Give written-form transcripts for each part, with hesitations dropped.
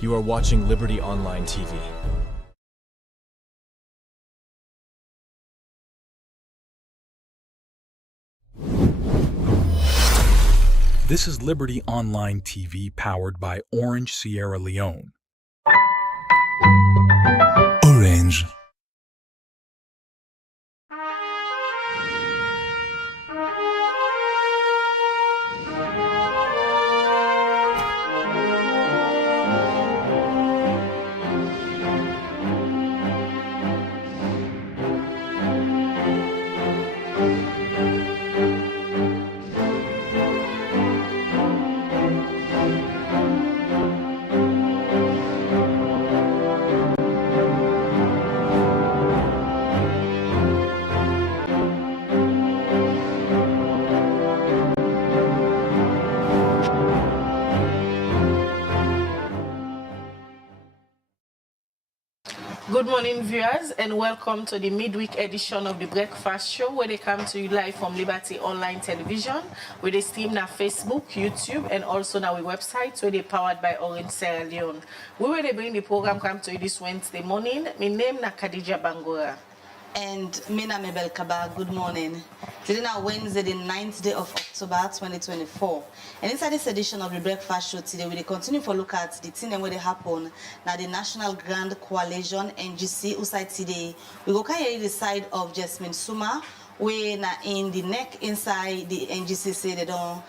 You are watching Liberty Online TV. This is Liberty Online TV powered by Orange Sierra Leone. Orange. Good morning, viewers, and welcome to the midweek edition of the Breakfast Show, where they come to you live from Liberty Online Television, where they stream on Facebook, YouTube, and also on our website, where they powered by Orange Sierra Leone. We will bring the program come to you this Wednesday morning. My name is Khadija Bangura. And Mina Mebel Kaba, good morning. Today now Wednesday, the 9th day of October 2024. And inside this edition of the Breakfast Show today, we will continue to look at the thing and where they happen. Now the National Grant Coalition, MCC, usai today. We go carry the side of Jesmed Suma, where na in the neck inside the MCC say they don't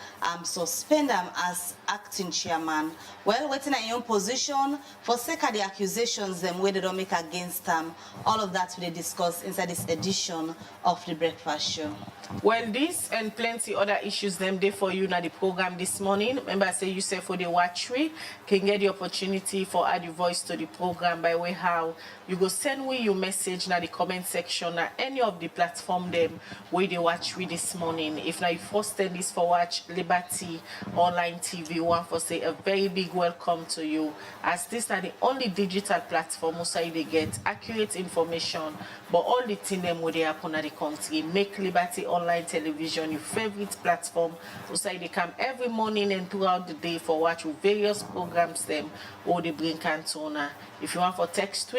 suspend them as acting chairman. Well, waiting at your position for sake of the accusations them where they don't make against them. All of that we discuss inside this edition of the Breakfast Show. Well, this and plenty other issues them there for you in the program this morning. Remember, I say you say for the watch we can get the opportunity for add your voice to the program by way how you go send we your message in the comment section at any of the platform them where they watch we this morning. If now you first send this for watch Liberty Online TV, one for say a very big welcome to you, as this are the only digital platform where they get accurate information but all the things them where they happen at the country. Make Liberty Online Television your favorite platform where they come every morning and throughout the day for watch various programs them or they bring Cantona. If you want for text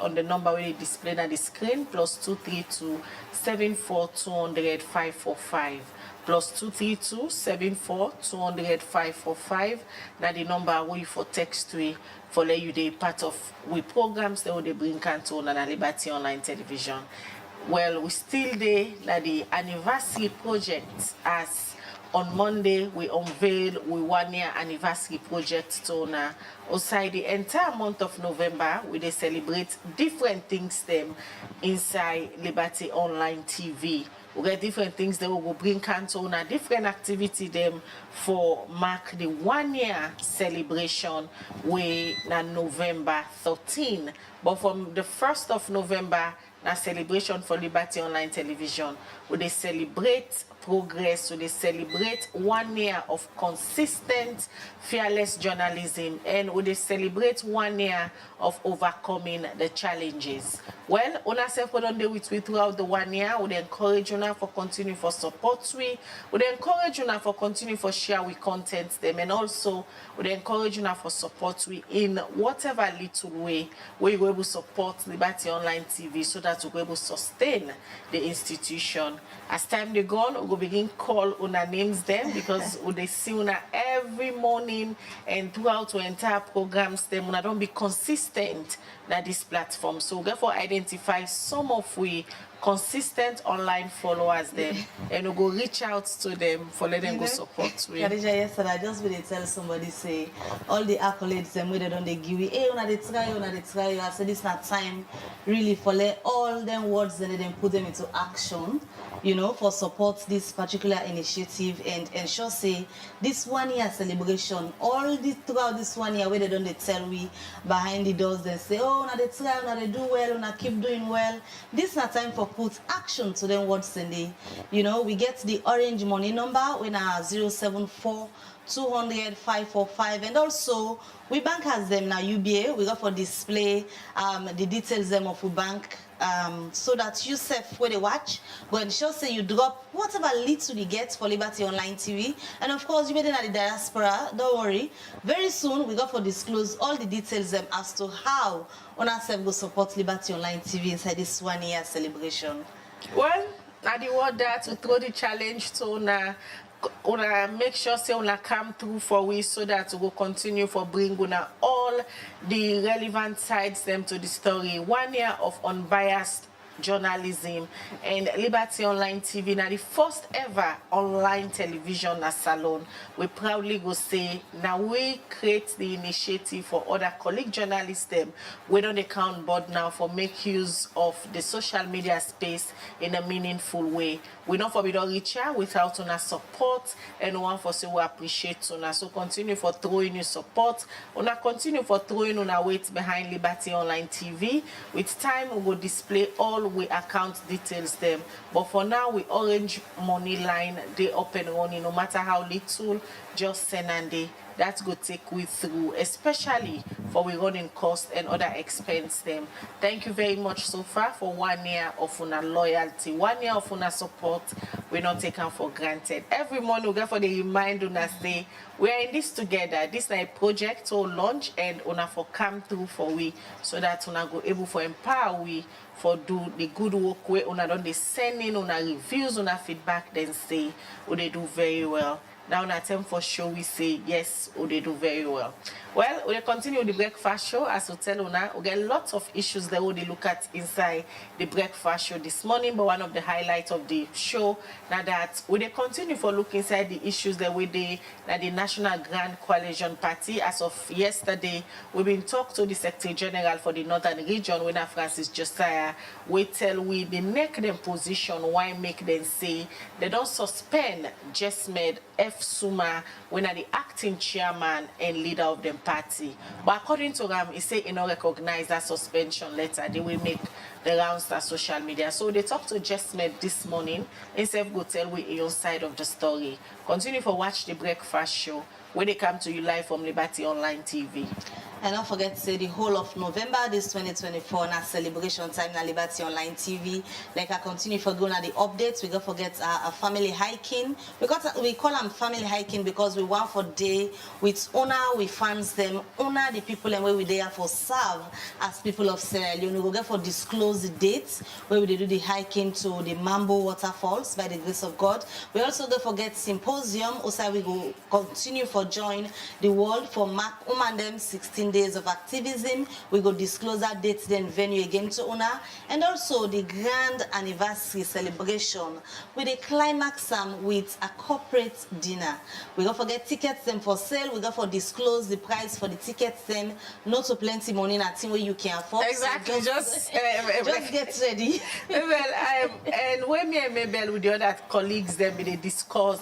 on the number where they display on the screen, +232 74 200 545. +232 74 200 545. Now the number where you for text for let you be part of we programs that they bring Cantona and Liberty Online Television. Well, we still there at the anniversary project, as on Monday we unveil we 1 year anniversary project to outside the entire month of November. We they celebrate different things them inside Liberty Online TV. We get different things that we will bring Cantona, different activity them for mark the 1 year celebration way na November 13. But from the 1st of November, na celebration for Liberty Online Television, where they celebrate progress, where they celebrate 1 year of consistent, fearless journalism, and where they celebrate 1 year of overcoming the challenges. Well, on ourselves we don't do with we throughout the 1 year. We encourage you now for continue for support we encourage you now for continue for share we content them, and also we encourage you now for support we in whatever little way where you will able to support Liberty Online TV so that we will able to sustain the institution. As time they gone, we will begin call una names them because we they see una every morning and throughout the entire programs them una don't be consistent na this platform. So therefore identify some of we consistent online followers them and we go reach out to them for let them go support we. Khadija, yesterday I just really tell somebody say all the accolades them where they don't they give you, hey, una they try. I said this not time really for let all them words and then put them into action, you know, for support this particular initiative and ensure say this 1 year celebration, all this throughout this 1 year where they don't they tell we behind the doors they say, oh, una they try, una they do well, una keep doing well. This not time for put action to them words and they, you know, we get the orange money number when 074 200 545, and also we bank has them now UBA. We got for display the details them of we bank so that you self when they watch, go ensure say you drop whatever little you get for Liberty Online TV. And of course, you made it at the diaspora, don't worry. Very soon, we got to disclose all the details as to how Una self will support Liberty Online TV inside this 1 year celebration. Well, I the word that to throw the challenge to una make sure say una come through for we so that we will continue for bring una all the relevant sides them to the story. 1 year of unbiased journalism and Liberty Online TV now the first ever online television as salon. We proudly go say now we create the initiative for other colleague journalists them. We don't account board now for make use of the social media space in a meaningful way. We don't forbid or reach out without una support and one for say we appreciate una. So continue for throwing your support. Una continue for throwing una weight behind Liberty Online TV. With time we will display all we account details them, but for now we orange money line they up and running no matter how little, just send and they that's go take we through, especially for we running cost and other expense them. Thank you very much so far for 1 year of una loyalty, 1 year of una support. We're not taken for granted. Every morning we get for the remind una say we are in this together. This is a project to launch and una for come through for we so that una go able for empower we for do the good work where una don't they send in una reviews, una feedback, then say oh they do very well. Now on time for show we say yes, oh they do very well. Well, we'll continue with the breakfast show as we tell una. We get lots of issues that we look at inside the breakfast show this morning, but one of the highlights of the show now that we continue for look inside the issues that we the National Grant Coalition Party. As of yesterday, we've been talked to the Secretary General for the Northern Region, Winner Francis Josiah. We tell we the neck them position why make them say they don't suspend Jesmed Suma when are the acting chairman and leader of the party. But according to them, he say he not recognize that suspension letter. They will make the rounds on social media. So they talked to Jesmed this morning. Instead go tell we your side of the story. Continue for watch the breakfast show where they come to you live from Liberty Online TV. And don't forget to say the whole of November, this 2024, na celebration time na Liberty Online TV. Like I continue for going at the updates, we don't forget our family hiking. Because we call them family hiking because we want for day with honor, we fans them, honor the people and where we there for serve as people of Sierra Leone. We go get for disclose the dates where we do the hiking to the Mambo waterfalls by the grace of God. We also don't forget symposium. Also we go continue for join the world for Mark them 16 days of activism. We go disclose that date then venue again to honor, and also the grand anniversary celebration with a climax with a corporate dinner. We don't forget tickets them for sale. We got for disclose the price for the tickets then, not so plenty money nothing where you can afford. Exactly, So just get ready. Well, and when me and Mabel with the other colleagues then they discuss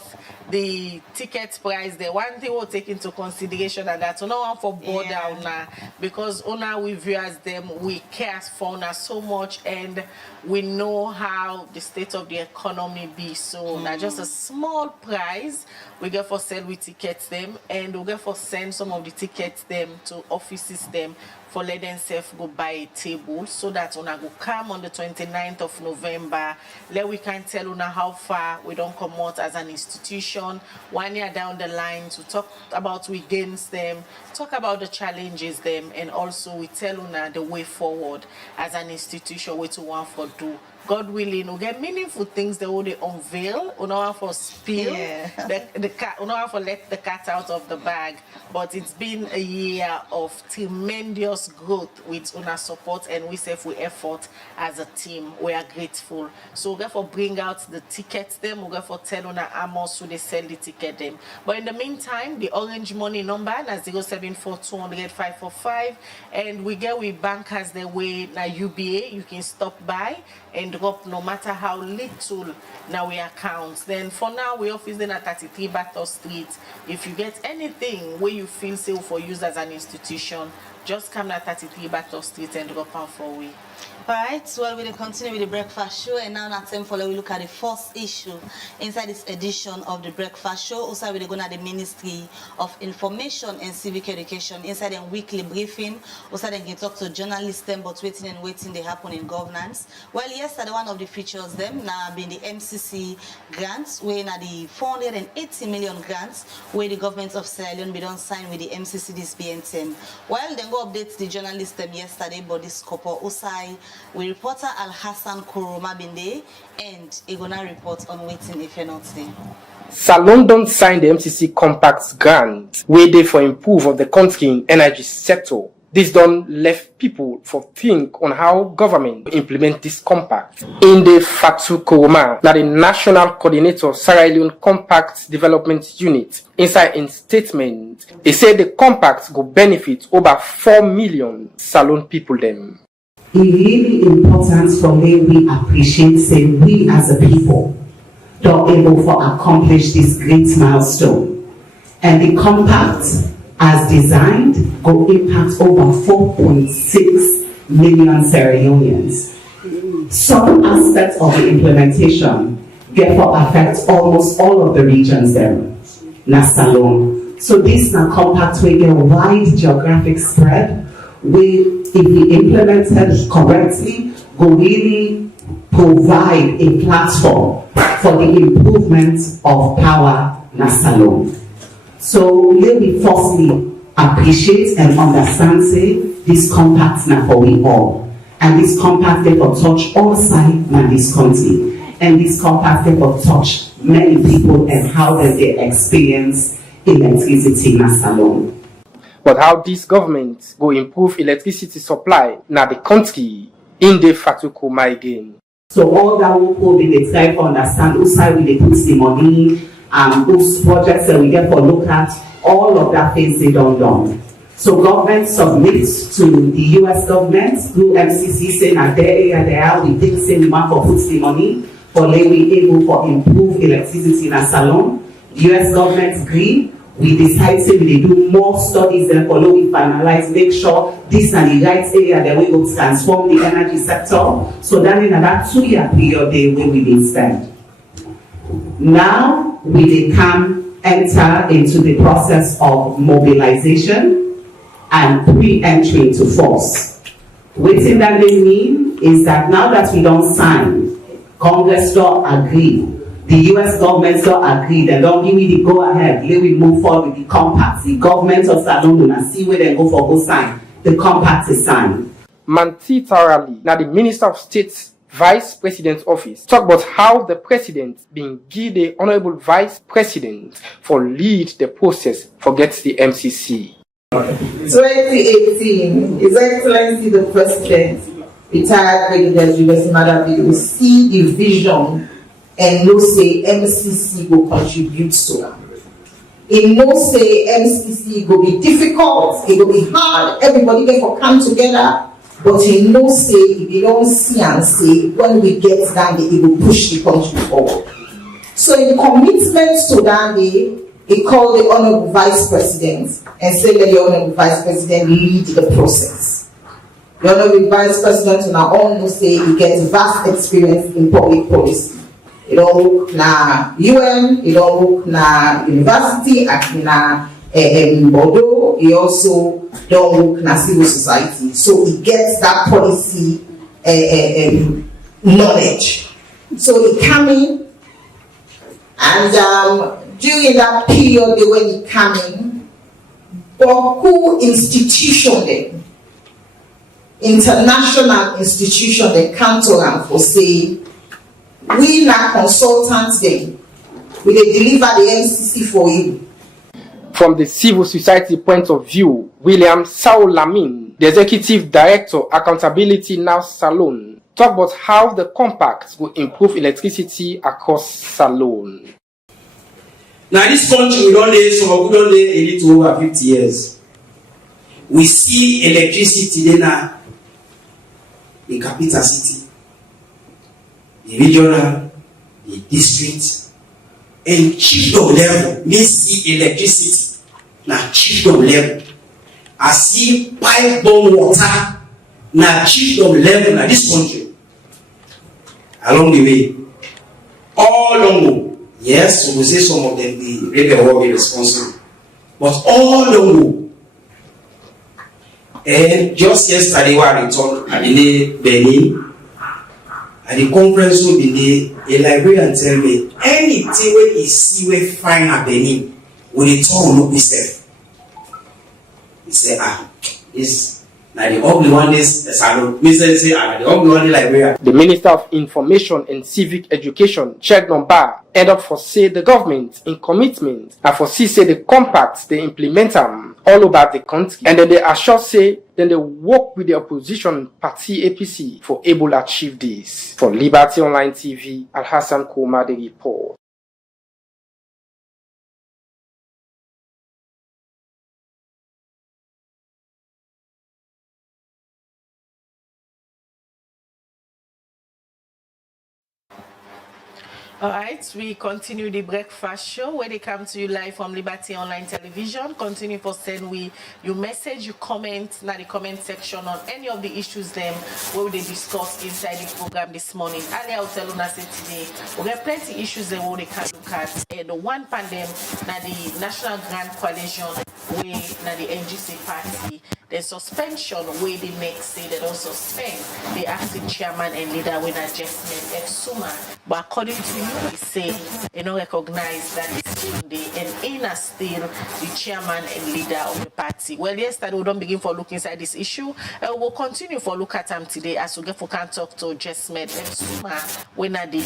the ticket price. The one thing we'll take into consideration and that no one for border now because owner we viewers them we care for owner so much and we know how the state of the economy be. So now just a small price we get for sell with tickets them and we get for send some of the tickets them to offices them for let themselves go buy a table so that una go come on the 29th of November. Let we can tell una how far we don't come out as an institution 1 year down the line to talk about we gains them, talk about the challenges them, and also we tell una the way forward as an institution what to want for do. God willing, we get meaningful things that they unveil. We don't want for spill the cat. We don't want for let the cat out of the bag. But it's been a year of tremendous growth with una support and we say we effort as a team. We are grateful. So we for bring out the tickets them. We for tell una amos who they sell the ticket them. But in the meantime, the orange money number na 074-200-545, and we get with bankers the way na UBA. You can stop by and drop no matter how little now we account. Then for now we office then at 33 Battle Street. If you get anything where you feel safe for use as an institution, just come at 33 Battle Street and drop out for we. Alright, well, we'll continue with the breakfast show, and now at time for we look at the first issue inside this edition of the breakfast show. Also, we're going to the Ministry of Information and Civic Education inside a weekly briefing. Also, they can talk to journalists them, but waiting they happen in governance. Well, yesterday one of the features them now been the MCC grants, where now the 480 million grants where the government of Sierra Leone be done sign with the MCC this BN10. Well, then go update the journalists them yesterday, but this couple Osai. We reporter Al Hassan Kuruma Binde and he gonna report on waiting if you're not there. Salon don't sign the MCC Compact grant where they for improve of the country energy sector. This done left people for think on how government implement this compact. In the Fatu Kuruma, now the National Coordinator Sierra Leone Compact Development Unit, inside in statement, he said the compact will benefit over 4 million Salon people them. It's really important for me we appreciate say we as a people are able to accomplish this great milestone. And the compact as designed will impact over 4.6 million Sierra Leoneans. Some aspects of the implementation get to affect almost all of the regions there. Salon. So this na compact will get a wide geographic spread. If we implement it correctly, will really provide a platform for the improvement of power Salon. So let me firstly appreciate and understand say this compact now for we all. And this compact they will touch all sides in this country. And this compact they will touch many people and how they experience electricity in Salon. But how this government go improve electricity supply now the country in the Fatu Kuruma again. So all that will be the try to understand whose side we put the money and whose projects that we get for look at, all of that things they don't done. So government submits to the US government through MCC saying that there we think say we want to put the money for we able to improve electricity in Salon. US government agree. We decide to do more studies and follow we finalize, make sure this and the right area that we will transform the energy sector. So then in that 2-year period they will be spent. Now we can enter into the process of mobilization and pre-entry into force. What that they mean is that now that we don't sign, Congress don't agree. The US government don't agree, they don't give me the go ahead, let me move forward with the compact. The government of Salon will see where they go for go sign. The compact is signed. Manti Tarali, now the Minister of State's Vice President's office, talk about how the President being give the Honorable Vice President for lead the process for get the MCC. 2018, His Excellency the President, retired President Julius Madabi, will see the vision and no say MCC will contribute to that. In no say MCC will be difficult, it will be hard, everybody can come together, but in no say if you don't see and say when we get down there, it will push the country forward. So in commitment to that day, he called the Honorable Vice President and said that the Honorable Vice President lead the process. The Honorable Vice President now all say he gets vast experience in public policy. You don't look na UN, you don't look na university, na Bordeaux, he also don't look na civil society. So he gets that policy knowledge. So he came in, and during that period when he came in, Boku institution them, international institution they come to him for say, we na consultants them. We deliver the MCC for you. From the civil society point of view, William Saul Lamin, the Executive Director, Accountability Now Salon, talk about how the compact will improve electricity across Salon. Now this country we don't lay a little over 50 years. We see electricity then in capital city. the regional, the district, and chiefdom level. Me see electricity na chiefdom level. I see pipe-borne water na chiefdom level na this country. Along the way, all along, yes, we will say some of them the rebel will be responsible, but all along. And just yesterday, when I returned at the Benin, at the conference room in a librarian tell me anything when he see we find at Benin, when he turn look himself. He say, this now the ugly one is salon. Mr. say, the ugly one librarian. The Minister of Information and Civic Education, Jesmed, end up for say the government in commitment and for see say the compacts they implement them all over the country, and then they assure say then they work with the opposition party APC for able to achieve this. For Liberty Online TV, Al Hassan Kouma, the report. All right, we continue the breakfast show where they come to you live from Liberty Online Television. Continue for send we your message, your comment, now the comment section on any of the issues them where they discuss inside the program this morning. Earlier, I'll tell you say today we have plenty issues that we can look at. The one pandemic, now the National Grant Coalition, where now the MCC party. The suspension where the next say they don't suspend the acting chairman and leader when I Jesmed Suma. But according to you, we say you don't recognize that it's still the and Aina still the chairman and leader of the party. Well, yesterday we don't begin for look inside this issue. We'll continue for look at them today as we get for can talk to Jesmed Suma when are the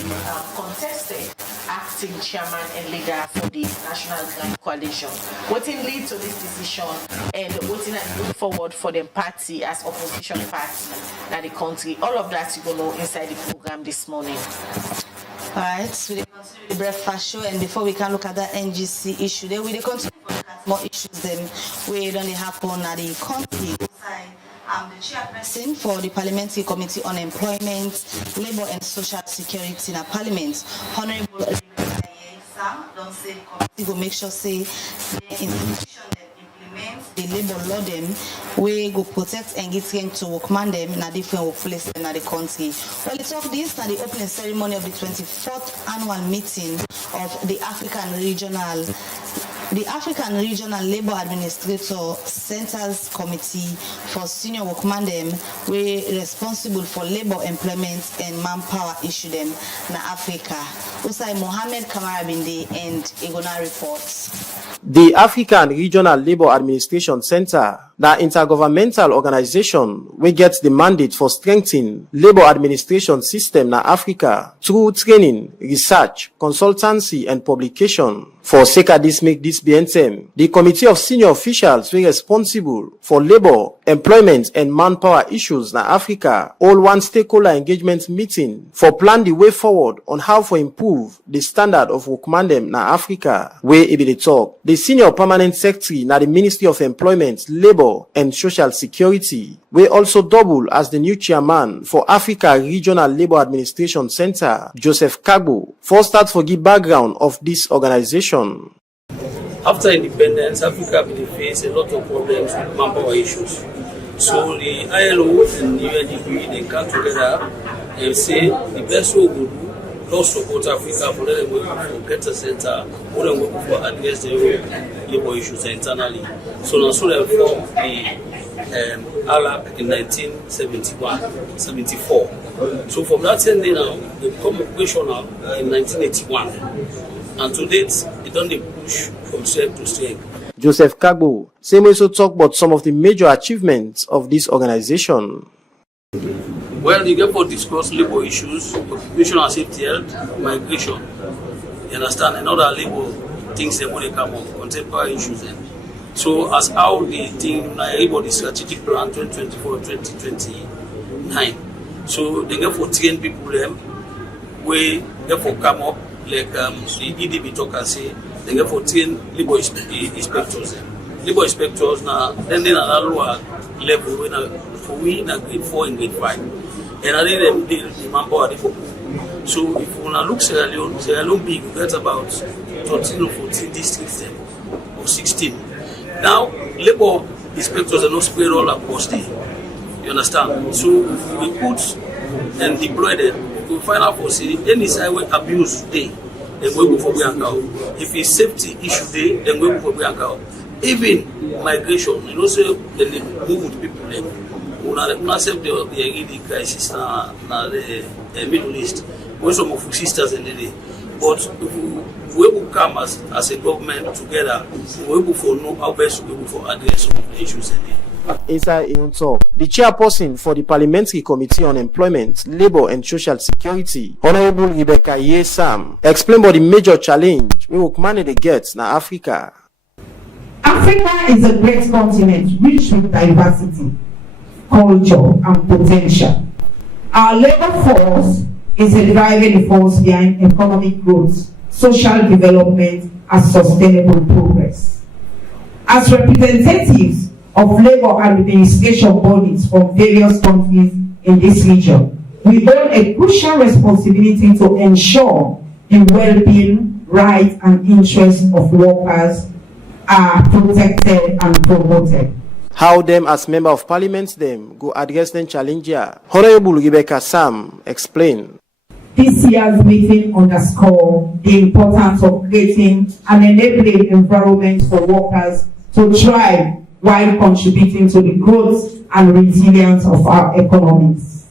contested acting chairman and leader for the National Grant Coalition. What in lead to this decision and what in look forward for the party as opposition party in the country. All of that you go know inside the program this morning. Alright, so we continue the breakfast show, and before we can look at that NGC issue, then we continue to look at more issues them where don't they happen at the country. I'm the chairperson for the Parliamentary Committee on Employment, Labour and Social Security in a Parliament. Honourable Sam, don't say the committee will make sure say the institution that implements the labour law them we go protect and get them to workman them in a different workplace in the country. Well, it's of this at the opening ceremony of the 24th annual meeting of the African Regional Labour Administrator Centers Committee for Senior Workman them we responsible for labour employment and manpower issue them in Africa. Usai Mohammed Kamara Bindi and Igona reports. The African Regional Labour Administration Center, the intergovernmental organization, we get the mandate for strengthening labour administration system in Africa through training, research, consultancy, and publication. For sake of this make this BNTM, the Committee of Senior Officials were responsible for labour, employment, and manpower issues in Africa, all one stakeholder engagement meeting for plan the way forward on how to improve the standard of workmandem in Africa, where it be the talk. The Senior Permanent Secretary na the Ministry of Employment, Labour, and Social Security, we also double as the new chairman for Africa Regional Labour Administration Center, Joseph Kagbo, for start for give background of this organization. After independence, Africa will face a lot of problems with manpower issues. So the ILO and UNDP, they come together and say the best way we do, not support Africa for them to get a center, for them to address the labor issues internally. So now so they formed the ALAC in 1974. So from that time now, they become operational in 1981. And to date, it only push from strength to strength. Joseph Kagbo, same also talk about some of the major achievements of this organization. Well, they get for discuss labor issues, occupational safety health, migration. You understand? And other labor things that when they come up, contemporary issues. So as how the thing, labor the strategic plan 2024-2029. So they get for train people them, we get for come up. Like the EDB talk and say, they get for 10 labor inspectors. Labor inspectors now, then they are lower level for we in grade 4 and grade 5. And I think the manpower. So if you wanna look Sierra Leone big, you get about 13 or 14 districts there, or 16. Now, labor inspectors are not spread all across there. You understand? So if we put and deploy them, we find out for see any highway abuse day, then we go for Bianca. If it's safety issue day, then we go for Bianca. Even migration, you know, say then they move with people there. Una accept the crisis na the Middle East. We some of sisters in the day. But if we will come as a government together, we will for know how best we will for address some of the issues in there. Inside in talk, the chairperson for the Parliamentary Committee on Employment, Labour and Social Security, Honorable Rebecca Sam, explained about the major challenge we will manage get na Africa. Africa is a great continent rich with diversity, culture, and potential. Our labor force is a driving force behind economic growth, social development, and sustainable progress. As representatives of labor administration bodies from various countries in this region, we hold a crucial responsibility to ensure the well-being, rights, and interests of workers are protected and promoted. How them as member of parliament them go address them challenge here? Honorable Rebecca Sam explained. This year's meeting underscored the importance of creating an enabling environment for workers to thrive while contributing to the growth and resilience of our economies.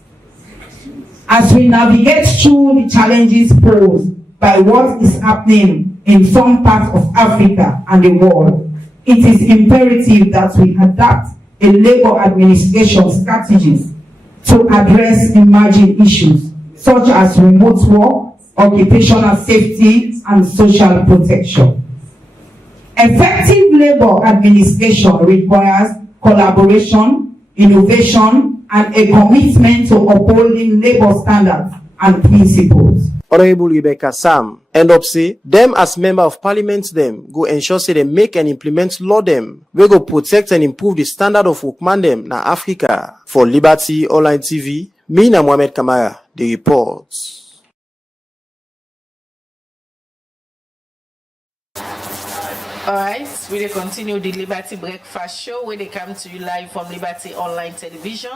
As we navigate through the challenges posed by what is happening in some parts of Africa and the world, it is imperative that we adapt a labor administration strategies to address emerging issues such as remote work, occupational safety, and social protection. Effective labor administration requires collaboration, innovation, and a commitment to upholding labor standards and principles. Honorable Rebecca Sam end up say them as member of parliament them go ensure say they make and implement law them we go protect and improve the standard of workman them na Africa. For Liberty Online TV, me na Mohamed Kamara, the reports. Alright, we will continue the Liberty Breakfast Show where they come to you live from Liberty Online Television,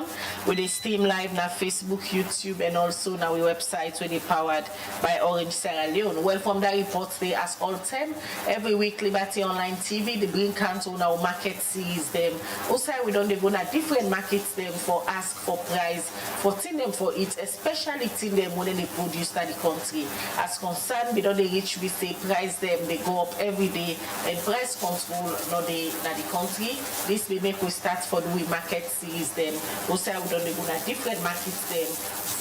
where they stream live na Facebook, YouTube, and also na our website where they powered by Orange Sierra Leone. Well, from that report they as all time, every week Liberty Online TV, they bring count on our market series them. Also, we don't go na different markets them for ask for price, for tin them for it, especially tin them when they produce in the country. As concerned, we don't they reach we say price them, they go up every day, and price control not the country. This will make we start for the market series them. Also, we don't go na different markets them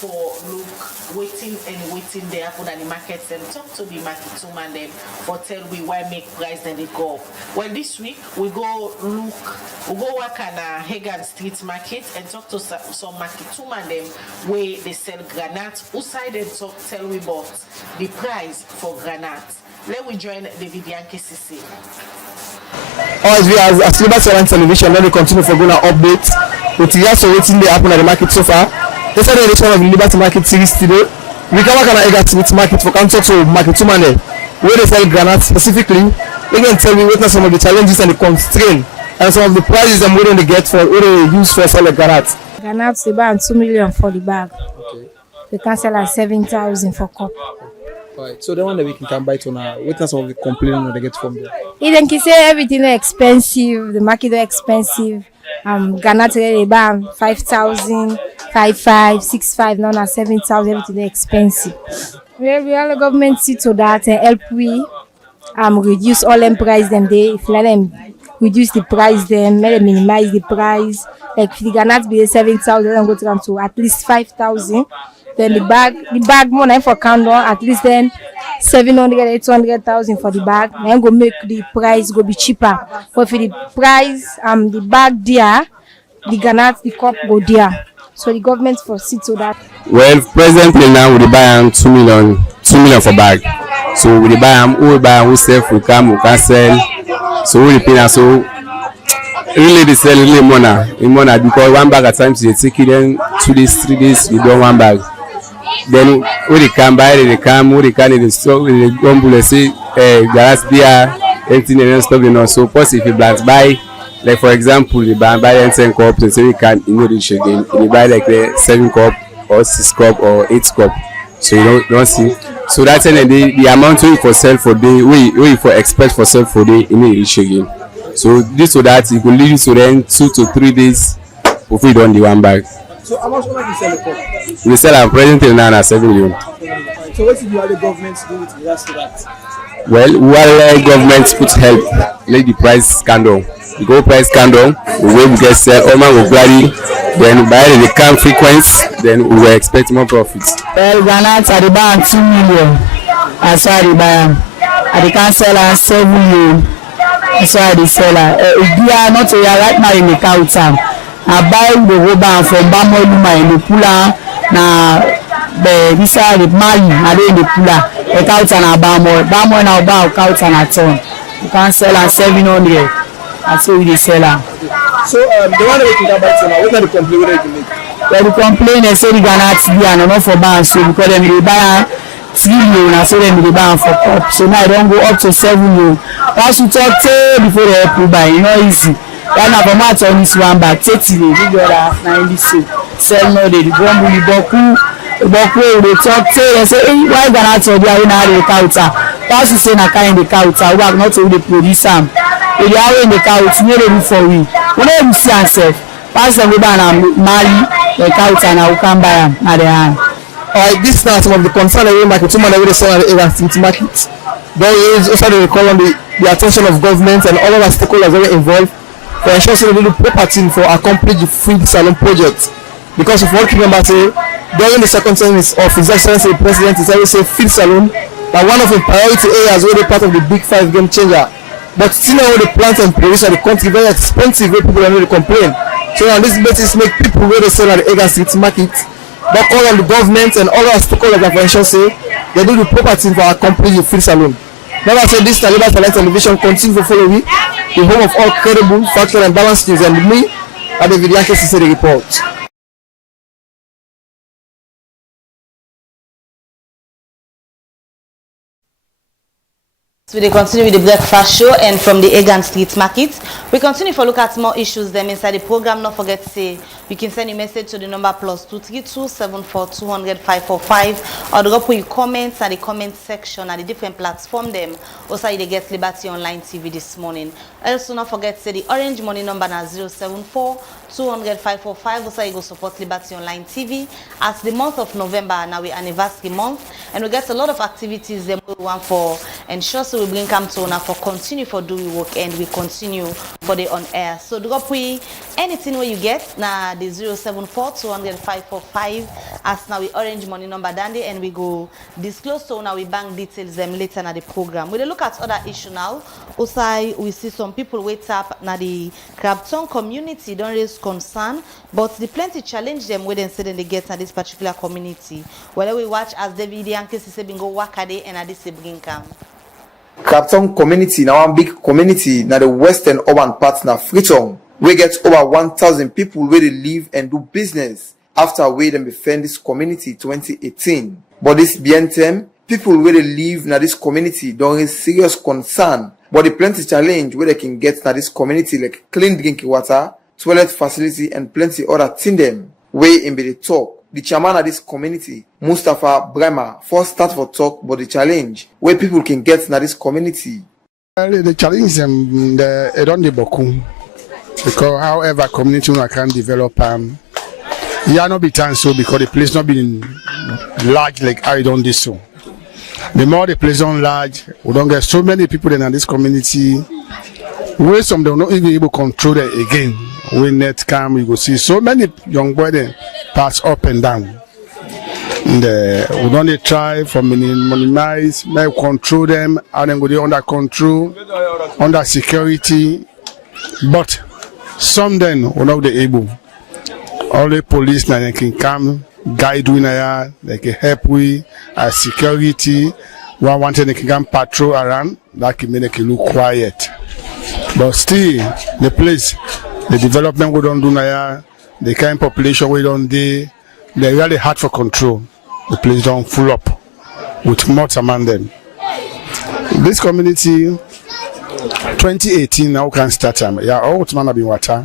for look waiting they happen at the markets and talk to the market woman them for tell we why make price then they go up. Well, this week we go work on Hagan Street Market and talk to some market woman them where they sell granite. Outside and talk tell we about the price for granite. Let we join David MCC. As Liberty Online Television, let me continue for going to update with regards to waiting they happen at the market so far. This is the edition of the Liberty Market series today. We come back on Hagan Street Market for counter to market woman where they sell granite specifically. They can tell me what are some of the challenges and the constraints and some of the prices and what they get for what they use for selling granite. Granite they buy 2 million for the bag. Okay. They can sell at 7,000 for cup. Alright, so the one that we can buy to now, what are some of the complaints they get from there? They can say everything is expensive, the market is expensive. Granite they buy 5,000, 5,500, 6,500, now na 7,000, everything is expensive. We all the government see to that and help we reduce all them price them they if let them reduce the price them, let them minimize the price. Like if the granite be 7,000, then go to them to at least 5,000. Then the bag money for candle at least then 700, 800,000 for the bag. Then go make the price go be cheaper. But for the price the bag there, the granite, the cup go there. So the government foresee to that. Well, presently now we buy 2 million for bag. So we buy who buy who sell, we can sell. So we pay so really they sell really money because one bag at times they take it then 2 days, 3 days you do one bag. Then when they come by, they come, when they can, they stop, they go say, gas beer, everything and stuff, you know. So plus if you blast by, like for example, you buy 10 cups and say you can reach again. You buy like 7 cup or 6 cup or 8 cup. So you don't see. So that's the amount we for sell for day, we for expect for sell for day, you reach again. So this or that, you could lead to then 2 to 3 days before you don't do one bag. So how much you sell the cup? We sell our presently now at 7 million. So what did the other governments do with regards to that? Well, while governments could help, let the price come down. The gold price come down, the way we get sell, all man will gladly, then by the come frequency, then we will expect more profits. Well, Ghana at the bank 2 million. That's why they buy them. And they can sell at 7 million. That's why they sell at. If you are not right now in the counter, I buy the rubber from Bamoluma in the Pula. Now, this are the Mali, and then the Pula. The counter na Bamo now buy counter na ton. You can sell at 700. That's why they sell at. So the one that we talk about now, what are the complaints they make? Well, the complaint is say the Ghana TV and not for bank, so because them they buy 3 million and so them they buy for cup. So now I don't go up to 7 million. Once you talk before they help you buy, you know easy. Right now for my turn this one back 30 days, you got half 90 so sell no day. The one will boku they talk they say hey why Ghana TV are not the counter. Once you say na kind the counter, we are not to the producer. If they are in the counter, you ready for we. Whenever you see yourself, pass them over and Mali the counter and I can buy them at the hand. Alright, this is now some of the concern that we market to man with the City market. But it is also the call on the attention of government and all of our stakeholders very involved for ensuring the property for accomplish the free salon project. Because of what remember say during the second term of His Excellency the President is always say free salon that one of the priority areas where they part of the big 5 game changer. But still now the plants and produce the country very expensive where people don't really complain. So on this basis make people where they sell at the Egan City market, but all on the government and all our stakeholders of ensure say they do the property for accomplish the free salon. Never say this Taliban Select Television continue to follow me, the home of all credible, factual and balanced news, and me at the video MCC report. So we continue with the breakfast show, and from the Egan Street Market, we continue to look at more issues them inside the program. Not forget to say you can send a message to the number +232 74 200 545 or drop your comments at the comment section at the different platform them. Also, they get Liberty Online TV this morning. Also, not forget to say the orange money number na 074 200 545. Also, you go support Liberty Online TV as the month of November now we anniversary month, and we get a lot of activities them we want for ensure so we bring come to now for continue for do we work and we continue for the on air. So drop we anything where you get now the 074 200 545 as now we orange money number dandy, and we go disclose so now we bank details them later in the program. We look at other issue now. Also we see some people wait up now the Crabton community don't raise concern, but the plenty challenge them when they say they get at this particular community. Whether we watch as David Yankee say bingo wakade and at this bring come. Crabton community now one big community now the western urban part na Freetown. We get over 1,000 people where they live and do business after we them defend this community 2018. But this BNTM, people where they live na this community don't raise serious concern. But the plenty challenge where they can get na this community like clean drinking water, toilet facility and plenty other thing them. Way in the talk. The chairman of this community, Mustafa Bremer, first start for talk about the challenge where people can get na this community. The challenge they don't boku because however community can develop yeah not be time so because the place not been large like I don't do so. The more the place on large, we don't get so many people in this community. Where some don't not even able to control it again. When net come, we go see so many young boys then pass up and down. And we don't try for minimize, maybe control them, and then go under control, under security. But some then we're not able. All the police now they can come, guide we now, they can help we as security. One thing they can come patrol around, that can make it look quiet. But still, the place, the development we don't do now, the kind of population we don't do, they're really hard for control. the place don't full up with motor man them. This community 2018 now can start time. Yeah, all man have been water.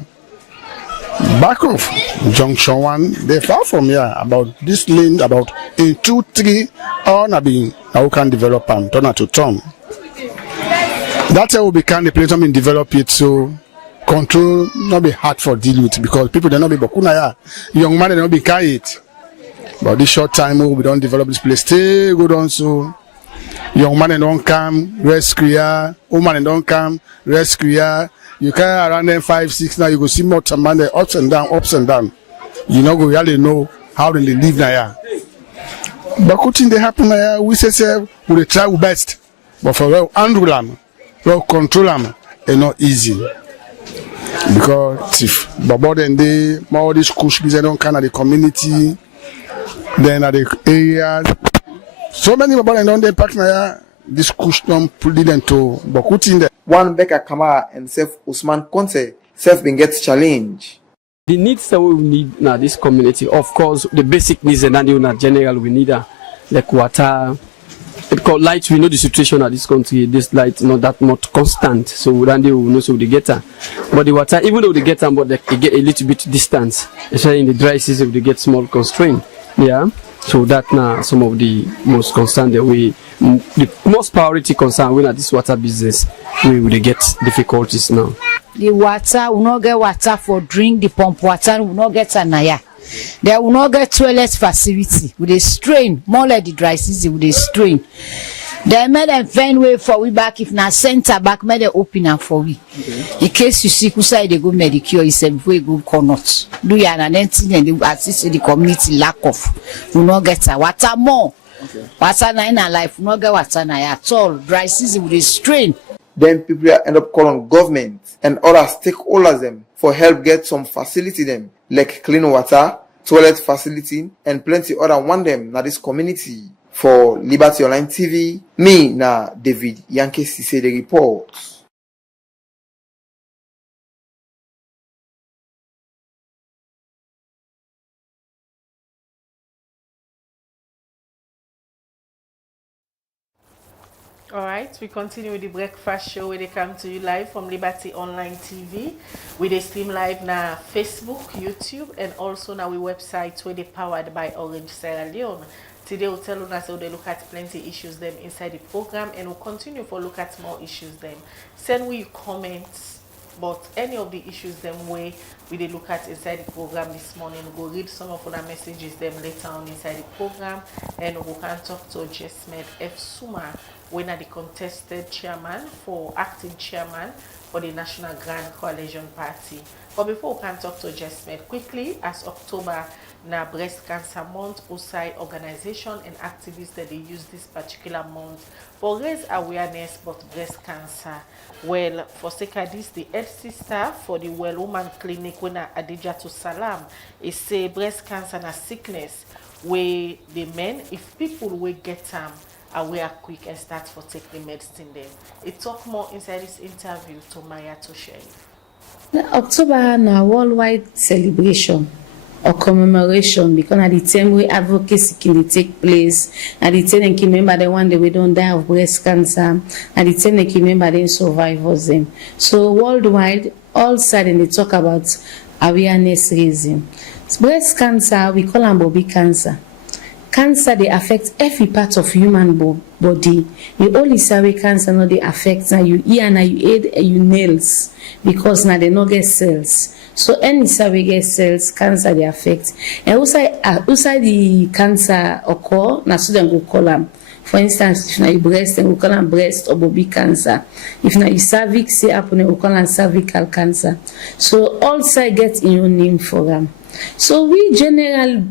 Back off junction 1, they far from here about this lane about in 2-3 all have been now can develop and turn to turn. That's how we become the place been develop it so control not be hard for deal with because people they not be bokuna young man they not be carry it. But this short time we don't develop this place stay good on so young man don't come rescue ya, woman don't come rescue ya. You carry around them 5-6 now you go see more man there ups and down. You know go really know how they live now. But good thing they happen now we say we try our best. But for real handle them, real control them, it's not easy. Because if Baba then they more this kush business don't come at the community, then at the areas. So many Baba don't they pack now this kush don't put them to Bakuti in there. One Becca Kamara and Sef Usman Conte self been gets challenge. The needs that we need now this community, of course, the basic needs and in general we need like water. Because light, we know the situation at this country. This light not constant, so then they will know so they get her. But the water, even though they get them, but they get a little bit distance. Especially in the dry season, they get small constraint. Yeah, so that now some of the most concern that the most priority concern when at this water business, we will get difficulties now. The water will not get water for drink. The pump water will not get anaya. They will not get toilet facility with a strain, more like the dry season with a strain. They made them find way for we back if na center back made them open and for we. Okay. In case you see who side they go medicure is before you go cannot. Do you and then and assist the community lack of will not get a water more. Okay. Water na in life will not get water na at all. Dry season with a strain. Then people end up calling government and other stakeholders them for help get some facility them like clean water, toilet facility, and plenty other one them na this community. For Liberty Online TV, me na David Yankee Cisse the report. All right, we continue with the breakfast show where they come to you live from Liberty Online TV. We they stream live na Facebook, YouTube, and also na we website where they powered by Orange Sierra Leone. Today we'll tell us how they look at plenty issues them inside the program and we'll continue to look at more issues them. Send we comments about any of the issues them way we they look at inside the program this morning. We'll go read some of the messages them later on inside the program and we can talk to Jesmed F. Suma, when are the contested chairman for acting chairman for the National Grant Coalition Party. But before we can talk to Jesmed quickly, as October na breast cancer month, outside organization and activists that they use this particular month for raise awareness about breast cancer. Well, for sake of this, the head sister for the Well Woman Clinic when Adija to Salam is say breast cancer na sickness where the men, if people will get them aware quick and start for take the medicine them. It talk more inside this interview to Maya Toshe. October na worldwide celebration or commemoration because at the time we advocacy can take place, at the time they can remember the one that we don't die of breast cancer, at the time they can remember the survivors them. So worldwide, all sudden they talk about awareness raising. Breast cancer, we call them body cancer. Cancer, they affect every part of human body. The only say cancer no they affect now you ear and you head and you nails because now they no get cells. So any survey get cells, cancer they affect. And outside the cancer occur, now so then go call them. For instance, if now you breast, then we call them breast or body cancer. If now you cervix, say happen, we call them cervical cancer. So all side get in your name for them. So we general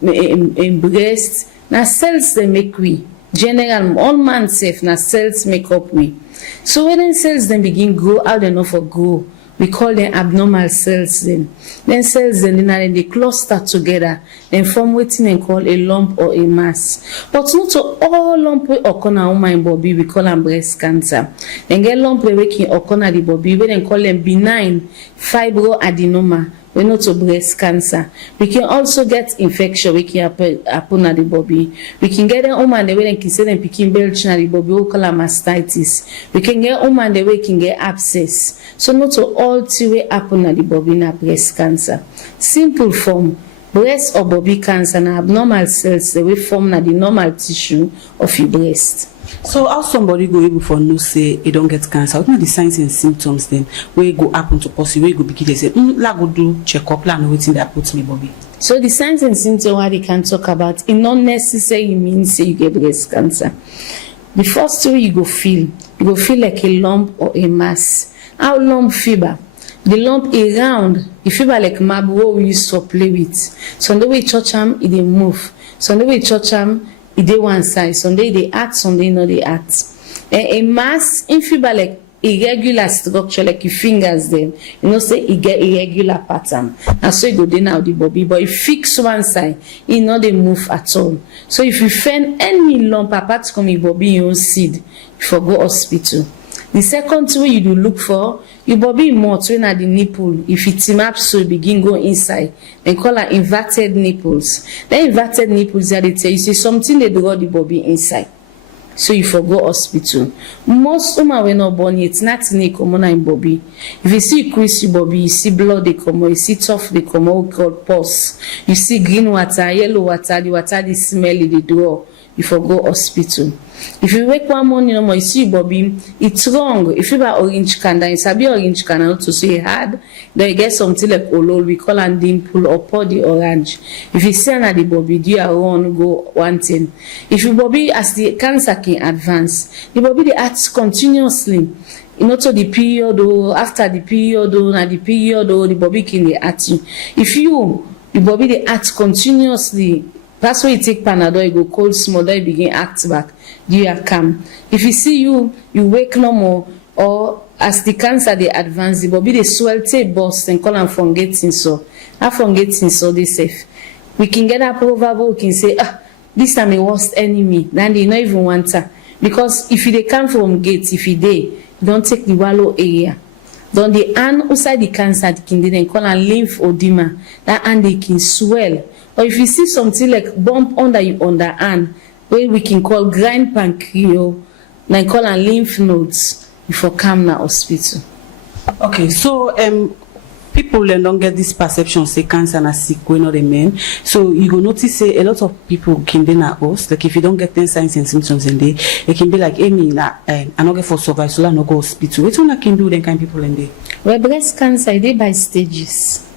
in breast, na cells they make we. General, all man safe, na cells make up we. So when cells then begin grow, how they know for grow? We call them abnormal cells then. Then cells then they cluster together and form what they call a lump or a mass. But not to all lump we occur in woman body, we call them breast cancer. Then get lump we can occur in the body, we then call them benign fibroadenoma. we know to breast cancer. We can also get infection, we can happen at the body. We can get a woman the way they can say them picking belch at the body, we call mastitis. We can get a woman the way can get abscess. So not to all the way happen at the body na breast cancer. Simple form. Breast or body cancer na abnormal cells the way form na the normal tissue of your breast. So how somebody go able for know say he don't get cancer? What are the signs and symptoms then where go happen to person where go begin to say la go do check up la know wetin that put me body. So the signs and symptoms what they can talk about, it not necessarily means say you get breast cancer. The first way you go feel like a lump or a mass. How lump fever? The lump is round. The fever like marble we used to play with. So the way touch am, it dey move. So the way touch am, it dey one side. Sunday they act, Sunday no they act. A mass in fever like irregular structure, like your fingers then. You know say it get irregular pattern. And so you go dey now the body, but if fix one side, it no they move at all. So if you find any lump apart from your body, you don't see it, you for go hospital. The second way you do look for, your body more train at the nipple. If it team up, so begin go inside. They call it inverted nipples. Then inverted nipples, they tell you see something they draw the body inside. So you for go hospital. Most women when not born yet, not in common in body. If you see crease your body, you see blood they come, you see tough they come, all called pus. You see green water, yellow water, the water they smelly they draw. You for go hospital. If you wake one morning, you see Bobby, it's wrong. If you buy orange candy, it's a orange candy to say hard, then you get something like olol, we call and dimple or pour the orange. If you see another Bobby, do your own go one thing. If you Bobby as the cancer can advance, the Bobby they act continuously. You know, to the period or after the period or na the period or the Bobby can they at you. If the Bobby they act continuously. That's why you take Panadol, you go cold small, then you begin act back. Do you calm? If you see you wake no more, or as the cancer they advance, the body they swell, take burst and call and forgetting so. That forgetting so they safe. We can get up over, we can say, this time a worst enemy. Then they not even want her. Because if they come from gates, if they don't take the wallow area. Then the hand outside the cancer, they can then call and lymphedema. That hand they can swell. Or if you see something like bump under your underarm, where we can call grind pancreas, like call and lymph nodes, before come na hospital. Okay, so people don't get this perception say cancer na sick we know the men. So you go notice say a lot of people can be na host. Like if you don't get 10 signs and symptoms in there, it can be like me I not get for survival, so I no go hospital. What one can do then kind people in there? Well, breast cancer they by stages.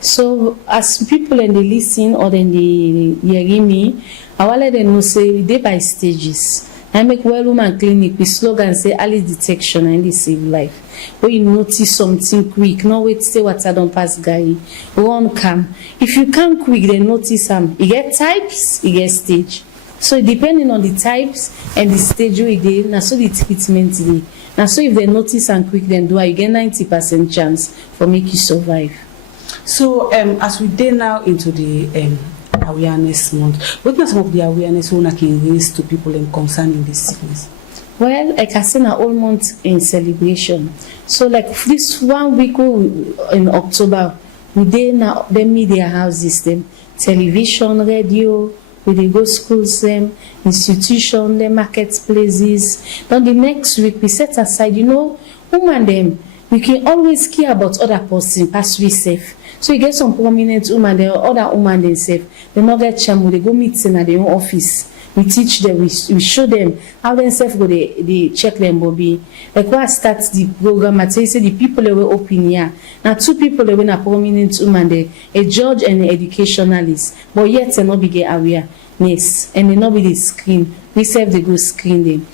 So as people and they listen or then they hear me, I want let them know say they by stages. I make well woman clinic with slogan say early detection and they save life. When you notice something quick, no wait say what I don't pass guy. Run calm. If you come quick, then notice them. You get types, you get stage. So depending on the types and the stage we dey, now so the treatment dey. Now so if they notice and quick, then do I get 90% chance for make you survive. So as we dey now into the awareness month, what are some of the awareness we can raise to people concerning this sickness? Well, like I said, a whole month in celebration. So like this 1 week in October, we dey now the media houses them, television, radio, we dey go schools them, institution, them marketplaces. Then the next week we set aside, woman them, we can always care about other person, pass we safe. So you get some prominent women, there are other women themselves. They not get chance, they go meeting at their own office. We teach them, we show them how themselves go they check them bobby. Like when I start the program, I tell you say the people that were open here. Now 2 people that were a prominent woman there, a judge and an educationalist, but yet they not be get awareness and they not be the screen. We self they go screen them.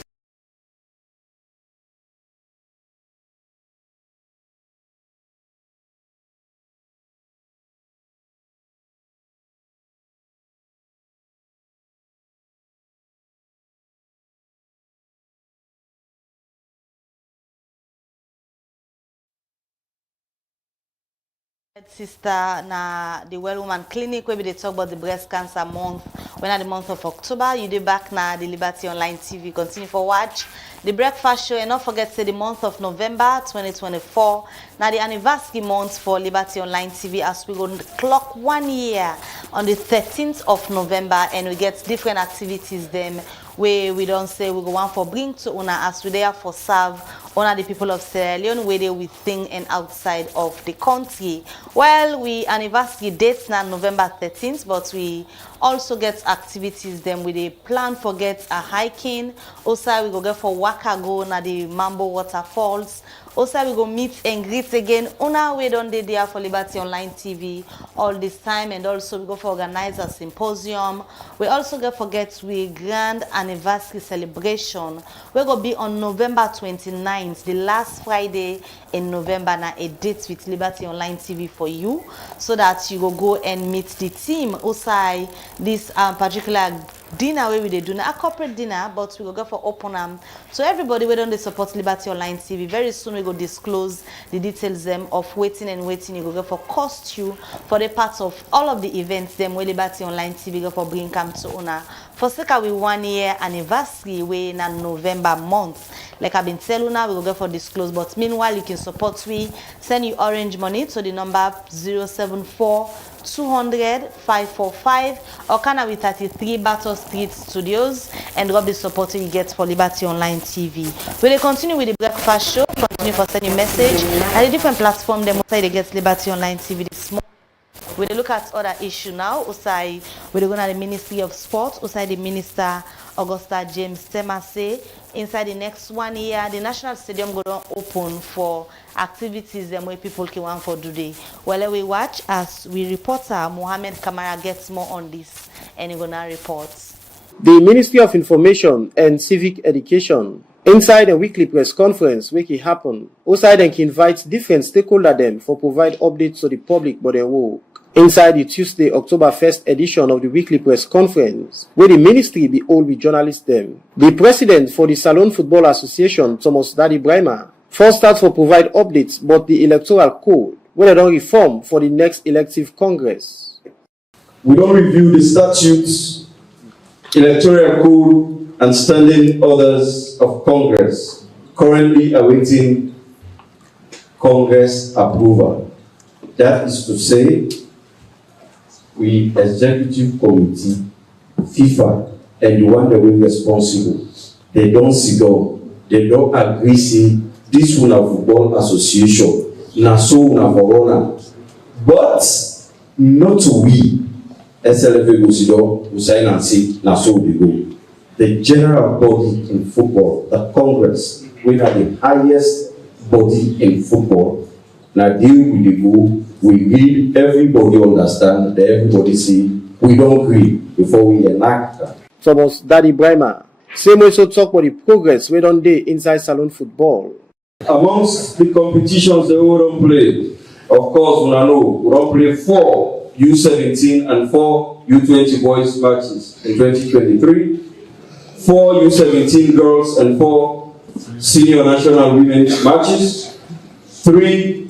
Sister, na the Well Woman Clinic where they talk about the breast cancer month. When at the month of October, you do back na the Liberty Online TV. Continue for watch the breakfast show, and not forget say the month of November 2024. Now the anniversary month for Liberty Online TV as we go clock 1 year on the 13th of November, and we get different activities them where we don't say we go one for bring to una as we there for serve honor the people of Sierra Leone where they within and outside of the country. Well, we anniversary dates now November 13th, but we also get activities them with a plan for get a hiking. Also we go get for waka go na the Mambo waterfalls. Also we go meet and greet again. Una we don't dey there for Liberty Online TV all this time, and also we go for organize a symposium. We also get forget we grand anniversary celebration. We go be on November 29th, the last Friday in November, na a date with Liberty Online TV for you, so that you go and meet the team. Also this particular dinner where we do a corporate dinner, but we go for open so everybody we don't support Liberty Online TV. Very soon we go disclose the details them of waiting. You go for cost you for the parts of all of the events them where Liberty Online TV go for bring come to una. For sake we 1 year anniversary we na November month. Like I've been telling now, we will go for disclose. But meanwhile, you can support we send you orange money to the number 074 200 545 or can with 33 Battle Street Studios, and drop the support you get for Liberty Online TV. We will continue with the breakfast show, continue for sending message and the different platform them outside they get Liberty Online TV this morning. We will look at other issue now. Outside we will go to the Ministry of Sport. Outside the Minister Augusta James Suma say inside the next 1 year the National Stadium go down open for activities them where people can want for today. Well, we watch as we reporter Mohammed Kamara gets more on this and he gonna report. The Ministry of Information and Civic Education inside a weekly press conference where it happen. Outside and invite different stakeholders them for provide updates to the public but their work. Inside the Tuesday, October 1st edition of the weekly press conference, where the ministry be all with journalists them. The president for the Salon Football Association, Thomas Daddy Brima, first starts for provide updates about the electoral code, where they don't reform for the next elective Congress. We don't review the statutes, electoral code, and standing orders of Congress, currently awaiting Congress approval. That is to say, we executive committee, FIFA, and the one that we're responsible, they don't sit down, they don't agree, say, this one a football association, na so una corona. But not we, SLFA go sit down, we sign and say, na so we go. The general body in football, the Congress, we are the highest body in football. Now deal with the go. We read, everybody understand, that everybody see, we don't agree before we enact that. Thomas Daddy Brima, same also talk about the progress we don't do inside salon football. Amongst the competitions that we don't play, of course, we don't play 4 U17 and 4 U20 boys matches in 2023, 4 U17 girls and 4 senior national women matches, 3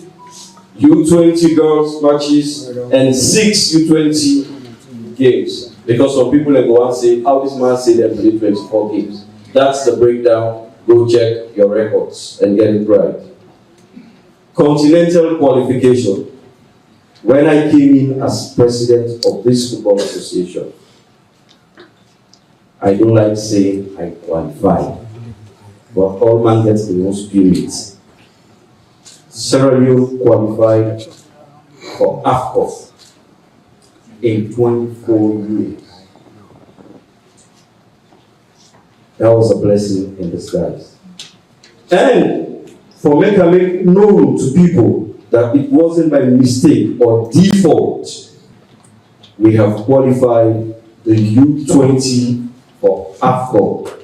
U20 girls matches, and 6 U20 games. Because some people go and say, how this man say they play 24 games. That's the breakdown. Go check your records and get it right. Continental qualification. When I came in as president of this football association, I don't like saying I qualified, but all man gets the most permits. Sierra Leone qualified for AFCON in 24 years. That was a blessing in disguise. And for me to make known to people that it wasn't by mistake or default, we have qualified the U20 for AFCON.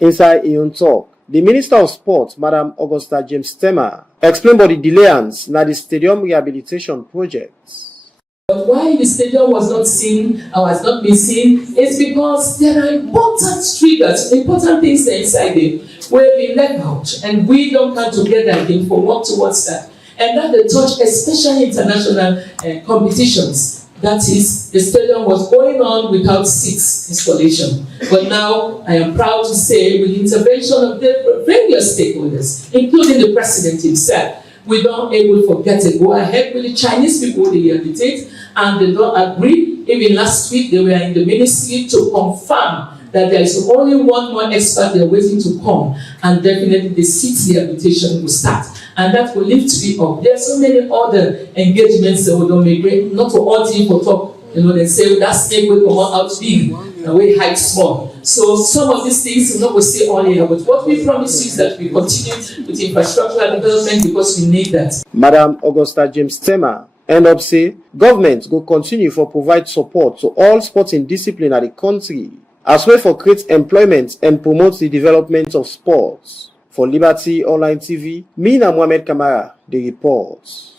Inside Ion Talk, the Minister of Sport, Madam Augusta James Suma, explained about the delays na the stadium rehabilitation projects. But why the stadium was not seen or has not been seen is because there are important triggers, important things inside there. we've been left out, and we don't come together again for work towards that. And that they touch especially international competitions. That is, the stadium was going on without seats installation. But now, I am proud to say, with the intervention of the various stakeholders, including the president himself, we don't able to forget to go ahead with the Chinese people they invitate, and they don't agree. Even last week, they were in the ministry to confirm that there is only one more expert they're waiting to come, and definitely the seat rehabilitation will start. And that will lift me up. There are so many other engagements that we don't make great, not for all team for talk. You know, they say that snake will come out big, and we hide small. So some of these things we're not going to say all here, but what we promise is that we continue with infrastructural development because we need that. Madam Augusta James Tema end up say government go continue for provide support to all sporting discipline at the country as well for create employment and promote the development of sports. For Liberty Online TV, Mina Mohamed Kamara, the reports.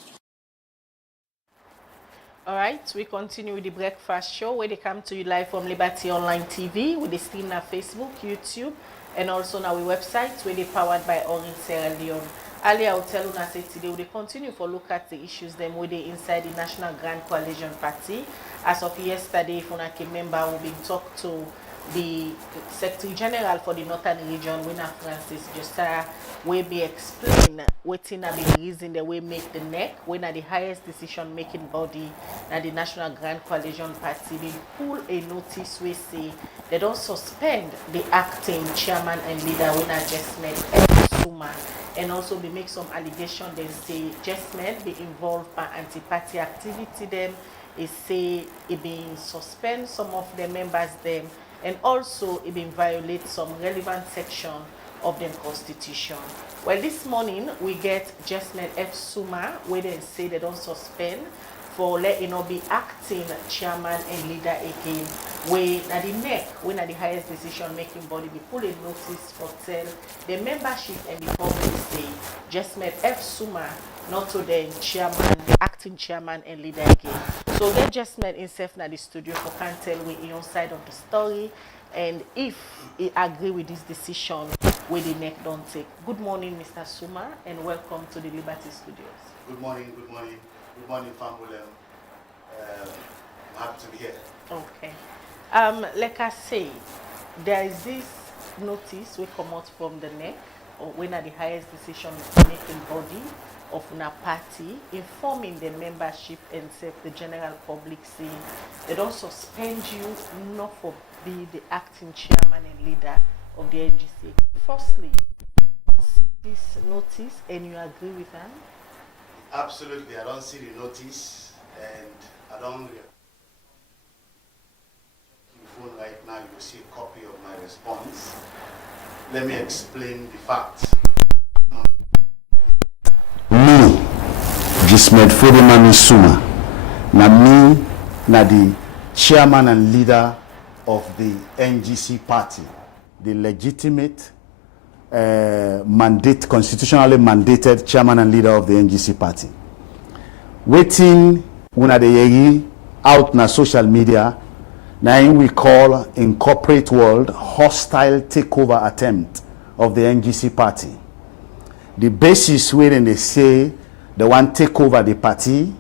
All right, we continue with the breakfast show where they come to you live from Liberty Online TV with the stream on Facebook, YouTube, and also on our website where they powered by Orange Sierra Leone. Earlier, I will tell you that today we continue for look at the issues them where they inside the National Grant Coalition Party. As of yesterday, if una member will be talked to the Secretary General for the Northern Region, Winner Francis Josiah, will be explain what's in the reason the way make the NEC, when at the highest decision making body, and the National Grant Coalition Party, they pull a notice we say they don't suspend the acting chairman and leader, Winner Jesmed, Suma, and also they make some allegation. They say Jesmed be involved by anti-party activity. Them is say it being suspend some of the members them. And also, it been violate some relevant section of the Constitution. Well, this morning, we get Jesmed F. Suma, where they say they don't suspend for letting not be acting chairman and leader again. Where at the NEC, when at the highest decision-making body, we pull a notice for tell the membership and the public say Jesmed F. Suma not to the chairman, acting chairman and leader again. So they just met himself in the studio for can tell we on side of the story, and if he agree with this decision, where the NEC don't take. Good morning, Mr. Suma, and welcome to the Liberty Studios. Good morning, good morning, good morning, family. I'm happy to be here. Okay. Like I say, there is this notice we come out from the NEC, or when at the highest decision making body of una party, informing the membership and the general public saying they don't suspend you not for be the acting chairman and leader of the NGC. Firstly, this notice and you agree with them? Absolutely, I don't see the notice and I don't phone right now. You will see a copy of my response. Let me explain the facts. Me, Jesmed Fodemani Suma, na me, na the chairman and leader of the NGC party, the legitimate constitutionally mandated chairman and leader of the NGC party. Waiting una de yegi out na social media, na we call in corporate world hostile takeover attempt of the NGC party. The basis wherein they say they want to take over the party,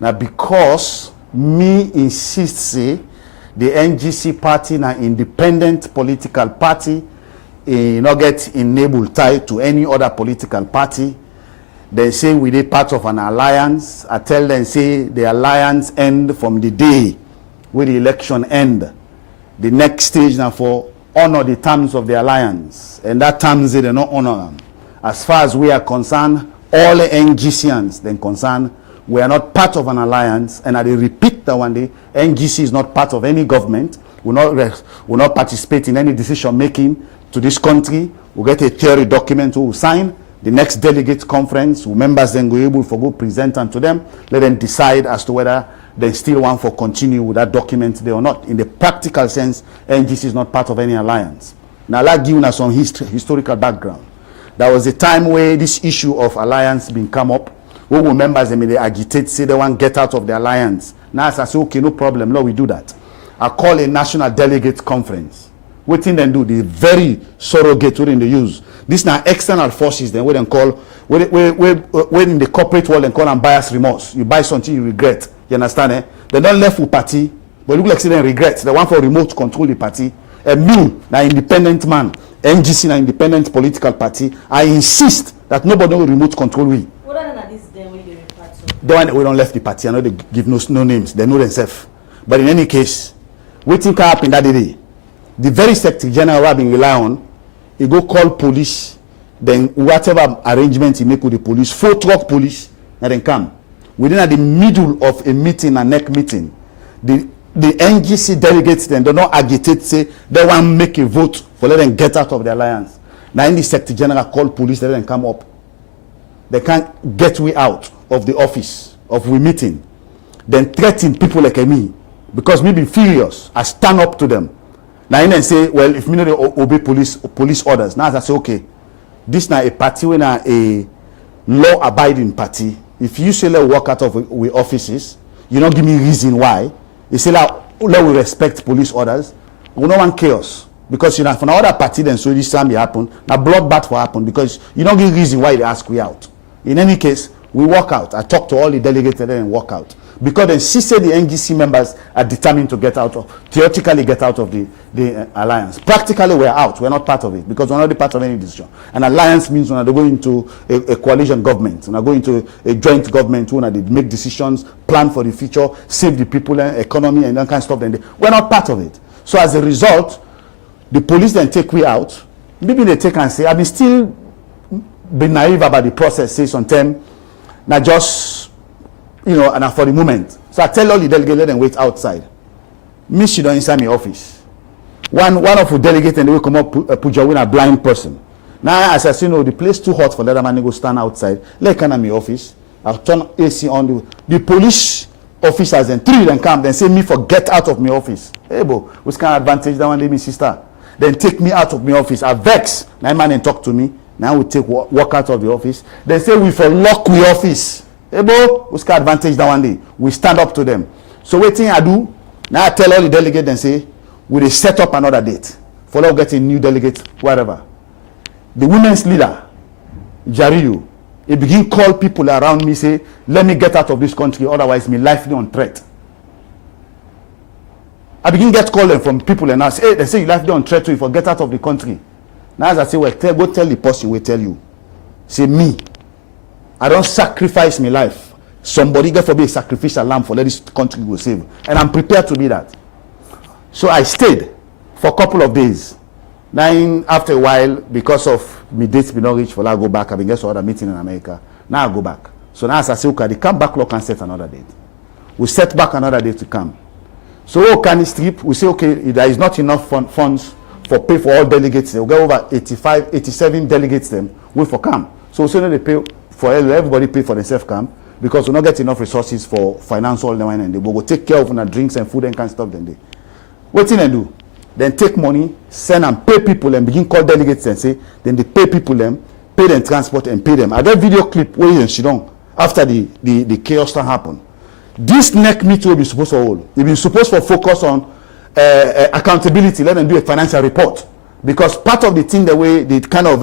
now because me insist say the NGC party na independent political party, not get enabled tied to any other political party. They say we did part of an alliance. I tell them say the alliance end from the day where the election end. The next stage now for honor the terms of the alliance, and that terms they not honor them. As far as we are concerned, all the NGCians then concerned, we are not part of an alliance, and I repeat that one day, NGC is not part of any government. We will not participate in any decision making to this country. We'll get a theory document we will sign. The next delegate conference, members then go able to go present unto them. Let them decide as to whether they still want to continue with that document there or not. In the practical sense, NGC is not part of any alliance. Now, I'll give you some historical background. There was a time where this issue of alliance been come up. We members they agitate, say they want to get out of the alliance. Now I say, okay, no problem, Lord, we do that. I call a national delegate conference. Waiting them do the very surrogate within the use. These now external forces then we then call when in the corporate world and call them bias remorse. You buy something you regret. You understand? Eh? They don't left with party, but look like they regret. They want for remote control the party. And me, now independent man, NGC, now independent political party. I insist that nobody will remote control we. What are this then when they refer to? The one we don't left the party. I know they give no names. They know themselves. But in any case, waiting can happen that day. The very Secretary General have been rely on, he go call police, then whatever arrangement he make with the police, 4-truck police, and then come. Within at the middle of a meeting, a NEC meeting, the NGC delegates then do not agitate, say they want to make a vote for let them get out of the alliance. Now in the Secretary General call police, let them come up. They can't get we out of the office of we meeting. Then threaten people like me, because we be furious. I stand up to them. Now and say, well, if me not obey police orders, now I say, okay, this now a party when a law-abiding party. If you say let walk out of we offices, you don't give me reason why. You say let we respect police orders. We don't want chaos because you know for another party then so this time it happen. Now bloodbath will happen because you don't give reason why they ask we out. In any case, we walk out. I talk to all the delegates and then walk out. Because then she said the NGC members are determined to theoretically get out of the alliance. Practically, we're out. We're not part of it because we're not part of any decision. An alliance means when they go into a coalition government, when they go into a joint government, when they make decisions, plan for the future, save the people, economy, and that kind of stuff. Then we're not part of it. So as a result, the police then take we out. Maybe they take and say, I've been still been naive about the process, say sometimes, now just and for the moment. So I tell all the delegates, let them wait outside. Me, she don't inside my office. One of the delegates and they will come up, put you in a blind person. Now, as I say, the place too hot for that man to go stand outside. Let come in my office. I'll turn AC on the police officers and 3 then come, then say me for get out of my office. Hey, bo, which kind of advantage that one day, my sister? Then take me out of my office. I vex. Now man and talk to me. Now we take walk out of the office. They say we for lock we office. Hey, bo, what's the advantage that one day? We stand up to them. So what thing I do, now I tell all the delegates and say, we will set up another date. For now get a new delegate, whatever. The women's leader, Jariu, he begin call people around me, say, let me get out of this country, otherwise my life is on threat. I begin get call them from people and I say, hey, they say your life is on threat too, if you get out of the country. Now as I say, well, go tell the person, we tell you. Say me. I don't sacrifice my life. Somebody get for me a sacrificial lamb for let this country go save. And I'm prepared to be that. So I stayed for a couple of days. Then after a while, because of my dates be not reached for I go back, I been get to other meeting in America. Now I go back. So now as I say, okay, they come back look and set another date. We set back another date to come. So can strip, we say, okay, there is not enough funds for pay for all delegates. We'll get over 87 delegates them, we for come. So they pay for everybody pay for themselves come because we not get enough resources for financial and they will go take care of the drinks and food and kind of stuff then they. What thing they do? Then take money, send and pay people and begin call delegates and say, then they pay people them, pay them transport and pay them. I got video clip where you sit down after the chaos that happened. This NEC meeting will be supposed to hold. It be supposed to focus on accountability, let them do a financial report. Because part of the thing, the way the kind of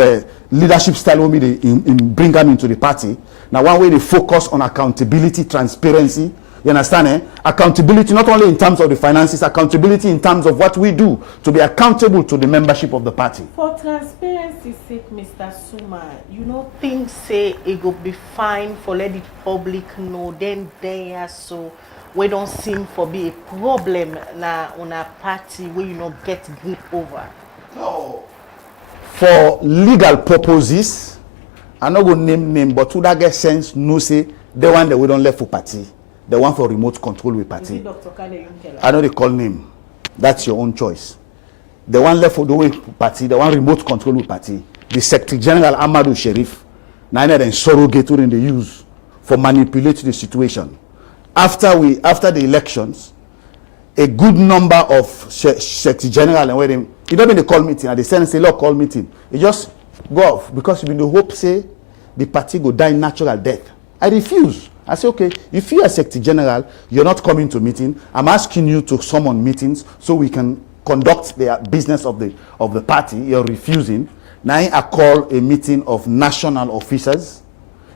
leadership style will be bring them into the party. Now, one way they focus on accountability, transparency. You understand? Eh? Accountability not only in terms of the finances, accountability in terms of what we do to be accountable to the membership of the party. For transparency's sake, Mr. Suma, you know things say it will be fine for let the public know. Then there so we don't seem for be a problem now on a party where you not get grip over. No. For legal purposes, I'm not going to name, but to that get sense, no say, the one that we don't left for party, the one for remote control with party. I know they call name. That's your own choice. The one left for the way party, the one remote control with party, the Secretary General Amadou Sheriff, neither then surrogate in the use for manipulate the situation. After the elections, a good number of Secretary General and where they, it don't mean they call meeting, and they send and say, look, call meeting. You just go off because you the hope say the party go die natural death. I refuse. I say, okay, if you are Secretary General, you're not coming to meeting. I'm asking you to summon meetings so we can conduct the business of the party, you're refusing. Now I call a meeting of national officers.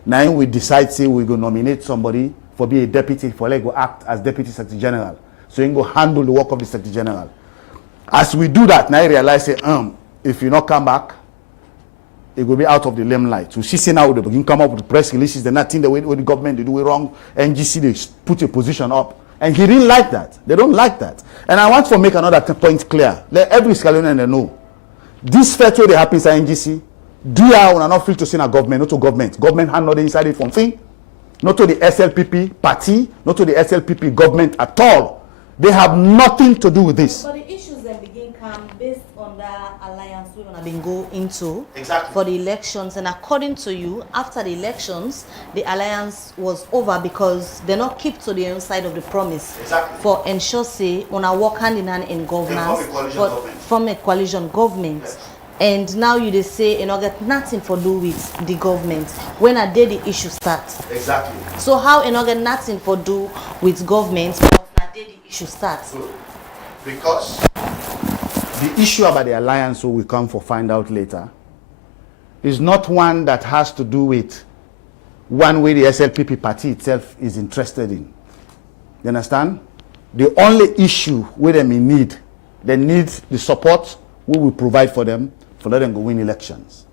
Now we decide, say we're going to nominate somebody for be a deputy, for like go act as deputy secretary general. So you go handle the work of the secretary general. As we do that, now I realize, say, if you not come back, it will be out of the limelight. So she say now they begin come up with press releases, they're not think the way the government they do it wrong. NGC they put a position up. And he didn't like that. They don't like that. And I want to make another point clear. Let every Scalonian know. This fair they happens at NGC, do you not feel to send a government, not to government. Government hand not inside it from thing. Not to the SLPP party, not to the SLPP government at all. They have nothing to do with this. But the issues then begin come based on the alliance we're going to be go into exactly. for the elections. And according to you, after the elections, the alliance was over because they not keep to the inside of the promise. Exactly. For ensure say on a work hand in hand in governance, from a coalition government. Yes. And now you they say you know get nothing for do with the government. When a day the issue starts. Exactly. So how you know get nothing for do with government but a day the issue starts? Because the issue about the alliance, so we come for find out later, is not one that has to do with one way the SLPP party itself is interested in. You understand? The only issue where they need the support we will provide for them for let them go win elections.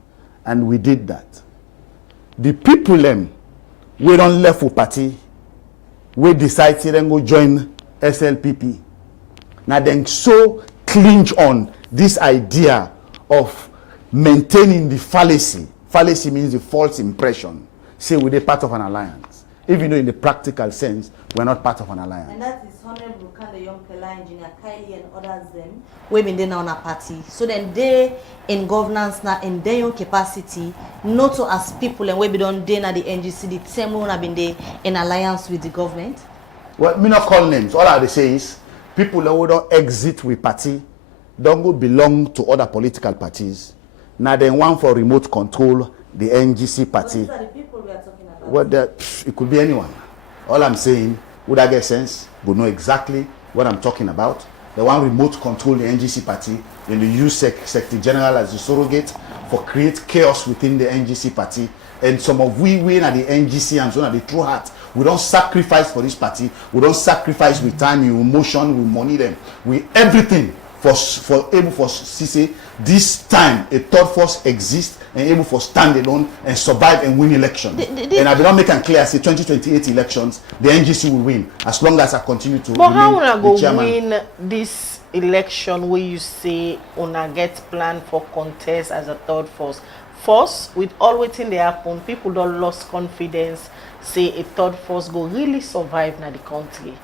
And we did that. The people them, we don't left for party, we decide to then go join SLPP. Now then so clinch on this idea of maintaining the fallacy. Fallacy means the false impression. Say we're part of an alliance. Even though in the practical sense, we're not part of an alliance. And that is Honorable Kanda Young Pela, Engineer Kylie and others them, we been there on a party. So then they in governance now in their own capacity, not to as people and we be done there na the NGC, the same one have been there in alliance with the government. Well, me not call names. All I say is people who don't exit with party don't go belong to other political parties. Now they want for remote control the NGC party. These are the people we are talking about. Well, it could be anyone. All I'm saying, would I get sense? Would know exactly what I'm talking about. They want remote control the NGC party, and they use Secretary General as a surrogate for create chaos within the NGC party. And some of we at the NGC and so on, the true heart. We don't sacrifice for this party. We don't sacrifice with time, with emotion, with money, them, with everything for able for CC. This time a third force exists and able for stand alone and survive and win elections. And I will not make it clear. Say 2028 elections, the NGC will win as long as I continue to. But how will go win this election where you say una get plan for contest as a third force? First, with all waiting they happen, people don't lost confidence. Say a third force go really survive in the country.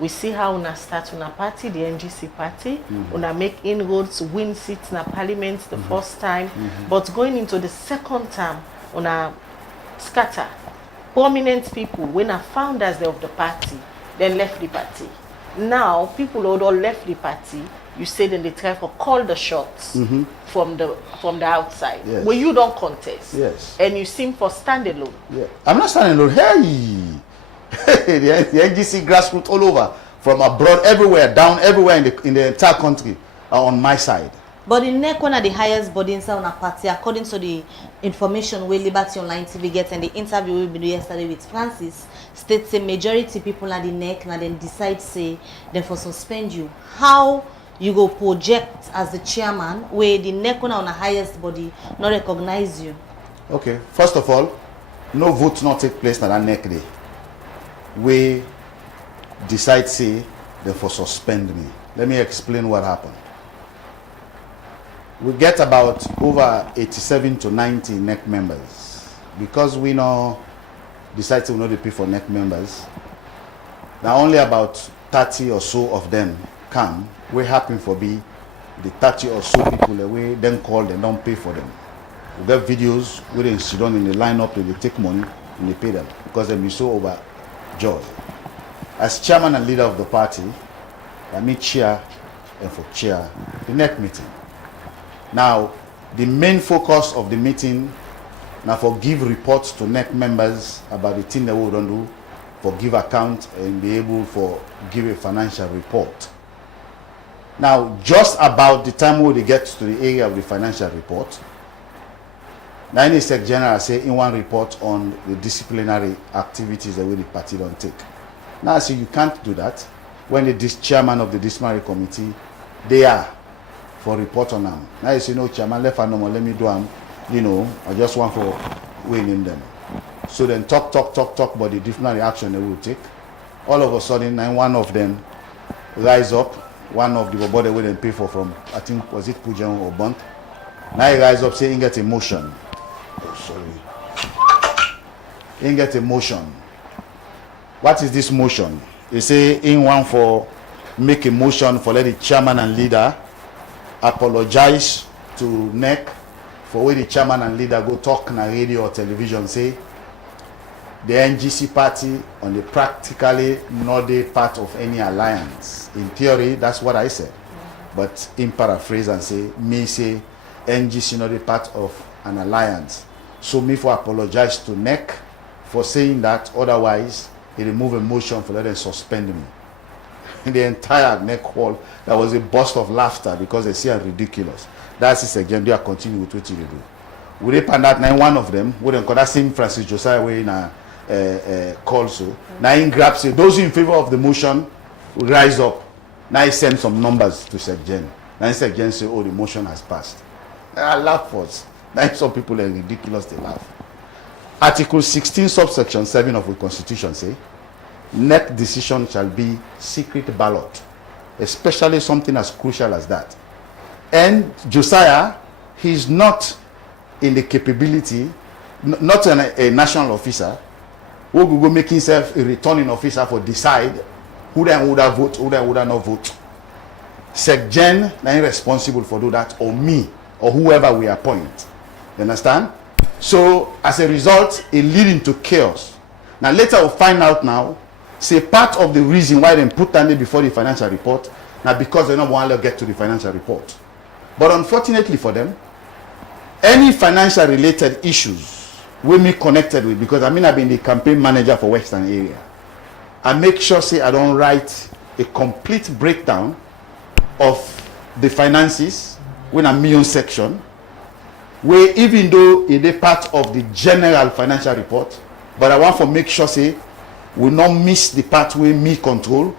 We see how una start una party, the NGC party, una make inroads, win seats in parliament the first time, but going into the second term, una scatter. Prominent people, when are founders of the party, then left the party. Now, people who all left the party, you say then they try to call the shots from the outside. Yes. When you don't contest. Yes. And you seem for standalone. Yeah. I'm not standing alone. Hey! the NGC grassroots all over, from abroad, everywhere, down everywhere in the entire country are on my side. But the NEC one of the highest body inside a party, according to the information we Liberty Online TV gets and the interview we did yesterday with Francis, states a majority people at the NEC and then decide say then for suspend you. How you go project as the chairman where the NEC one on the highest body not recognize you? Okay, first of all, no vote not take place at that NEC day. We decide say they for suspend me. Let me explain what happened. We get about over 87 to 90 NEC members. Because we now decide to not pay for NEC members, now only about 30 or so of them come. We happen for be the 30 or so people that we then call them, don't pay for them. We get videos where they sit down in the lineup and they take money and they pay them because they be so overjoyed. As chairman and leader of the party, I meet chair and for chair the NEC meeting. Now, the main focus of the meeting now for give reports to NEC members about the thing that we don't do, for give account and be able for give a financial report. Now, just about the time when they get to the area of the financial report, now in the Sec General say in one report on the disciplinary activities that the party don't take. Now I say you can't do that when the chairman of the disciplinary committee, they are for report on them. Now you say no chairman left and no more, let me do them, you know, I just want for winning them. So then talk about the disciplinary action they will take. All of a sudden, now one of them rise up, one of the body will then pay for from, I think, was it Pujan or Bunk? Now he rise up saying get emotion. Oh, sorry. He get a motion. What is this motion? They say in one for make a motion for let the chairman and leader apologize to NEC for where the chairman and leader go talk on radio or television say the NGC party on the practically not a part of any alliance. In theory, that's what I said. But in paraphrase and say, me say NGC not a part of an alliance. So me for apologize to NEC for saying that, otherwise he remove a motion for letting suspend me. In the entire NEC hall, there was a burst of laughter because they see it ridiculous. That's it again, they are continue with what you do. We depend that now one of them, we don't call that same Francis Josiah way in a call so. Now in grabs say those in favor of the motion will rise up. Now he send some numbers to SecGen. Now SecGen say, oh, the motion has passed. I laugh first. Now some people are ridiculous, they laugh. Article 16, subsection 7 of the Constitution say, NEC decision shall be secret ballot, especially something as crucial as that. And Josiah, he's not in the capability, not a national officer, who will go make himself a returning officer for decide who then would have vote, who then would have not vote. SecGen is responsible for do that, or me, or whoever we appoint. You understand? So as a result, it leading to chaos. Now later we'll find out now, say part of the reason why they put that before the financial report, now because they don't want to get to the financial report. But unfortunately for them, any financial related issues with me connected with, because I've been the campaign manager for Western area. I make sure say I don't write a complete breakdown of the finances when I'm million section, where even though it is part of the general financial report, but I want to make sure say we not miss the part where me control,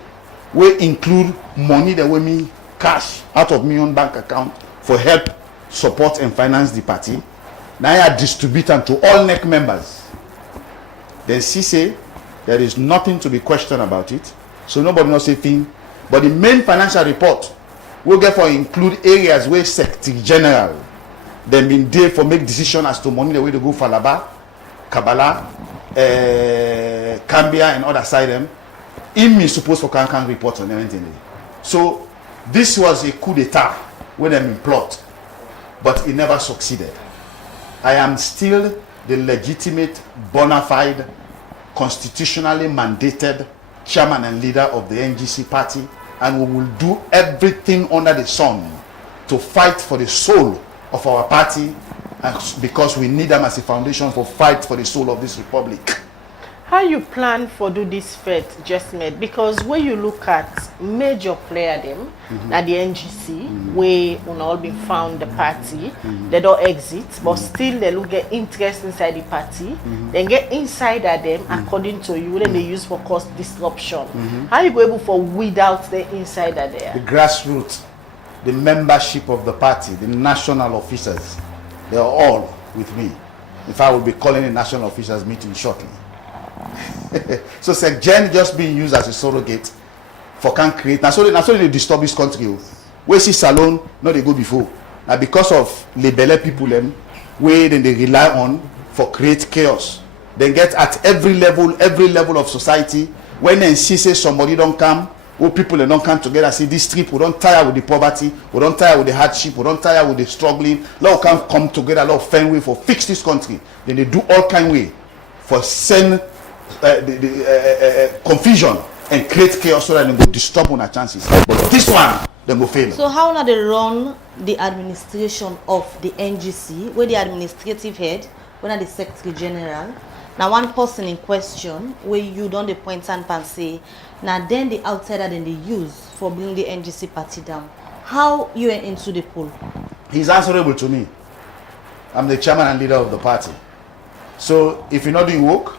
where include money that we me cash out of million bank account for help, support and finance the party. Now I distribute them to all NEC members. Then she say there is nothing to be questioned about it, so nobody knows a thing. But the main financial report will therefore include areas where Secretary General then been there for make decision as to money the way to go Falaba, Kabbalah, Cambia and other side them. In me supposed for can report on everything. So this was a coup d'etat when them plot, but it never succeeded. I am still the legitimate, bona fide, constitutionally mandated chairman and leader of the NGC party, and we will do everything under the sun to fight for the soul of our party, and because we need them as a foundation for fight for the soul of this republic. How you plan for do this fete, Jesmed? Because when you look at major player them, at the NGC, where we all been found the party, they don't exit, but still they look get interest inside the party, then get inside at them according to you, then they use for cause disruption. How you go able for weed out the insider there? The grassroots, the membership of the party, the national officers, they are all with me. In fact, I will be calling a national officers meeting shortly. So SecGen just being used as a surrogate for can create. Now so they disturb this country. Where see salon, no they go before. Now because of label people them, where then they rely on for create chaos. They get at every level of society. When they see say somebody don't come, or people they don't come together, say this trip, we don't tire with the poverty, we don't tire with the hardship, we don't tire with the struggling. Lord can come together, Lord find way for fix this country. Then they do all kind way for send confusion and create chaos so that they go disturb on our chances. But this one, they go fail. So how now they run the administration of the NGC, where the administrative head, when the Secretary General, now one person in question, where you don't the point and say, now then the outsider then they use for bringing the NGC party down. How you went into the poll? He's answerable to me. I'm the chairman and leader of the party. So if you're not doing work,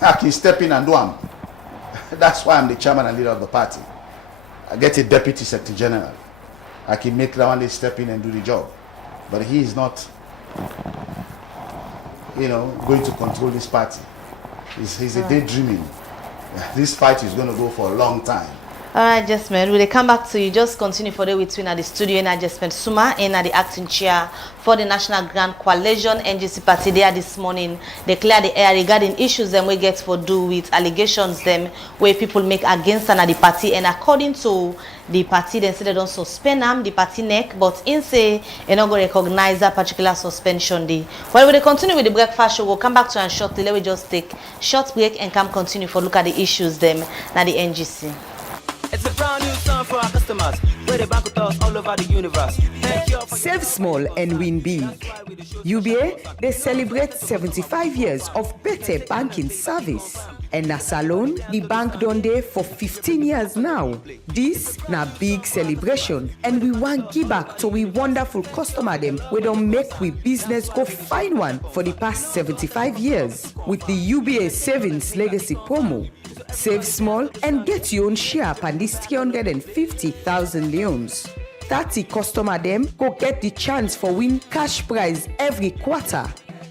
I can step in and do them. That's why I'm the chairman and leader of the party. I get a deputy secretary general. I can make Lawande step in and do the job. But he is not, going to control this party. He's a daydreaming. This fight is going to go for a long time. All right, Jesmed, we'll come back to you. Just continue for the between at the studio in Jesmed Suma and at the acting chair for the National Grant Coalition NGC party there this morning. They clear the air regarding issues them we get for do with allegations them where people make against the party, and according to the party, they say they don't suspend them, the party neck, but in say they not going to recognize that particular suspension day. Well, we'll continue with the breakfast show. We'll come back to and shortly. Let me just take short break and come continue for look at the issues them na the NGC. It's a brand new song for our customers. Where they bank with us all over the universe. Save small and win big. UBA, they celebrate 75 years of better banking service. And na salon, the bank done there for 15 years now. This na big celebration, and we want give back to we wonderful customer them. We don't make we business go find one for the past 75 years with the UBA Savings Legacy promo. Save small and get your own share upon this 350,000 loans. 30 customer them go get the chance for win cash prize every quarter.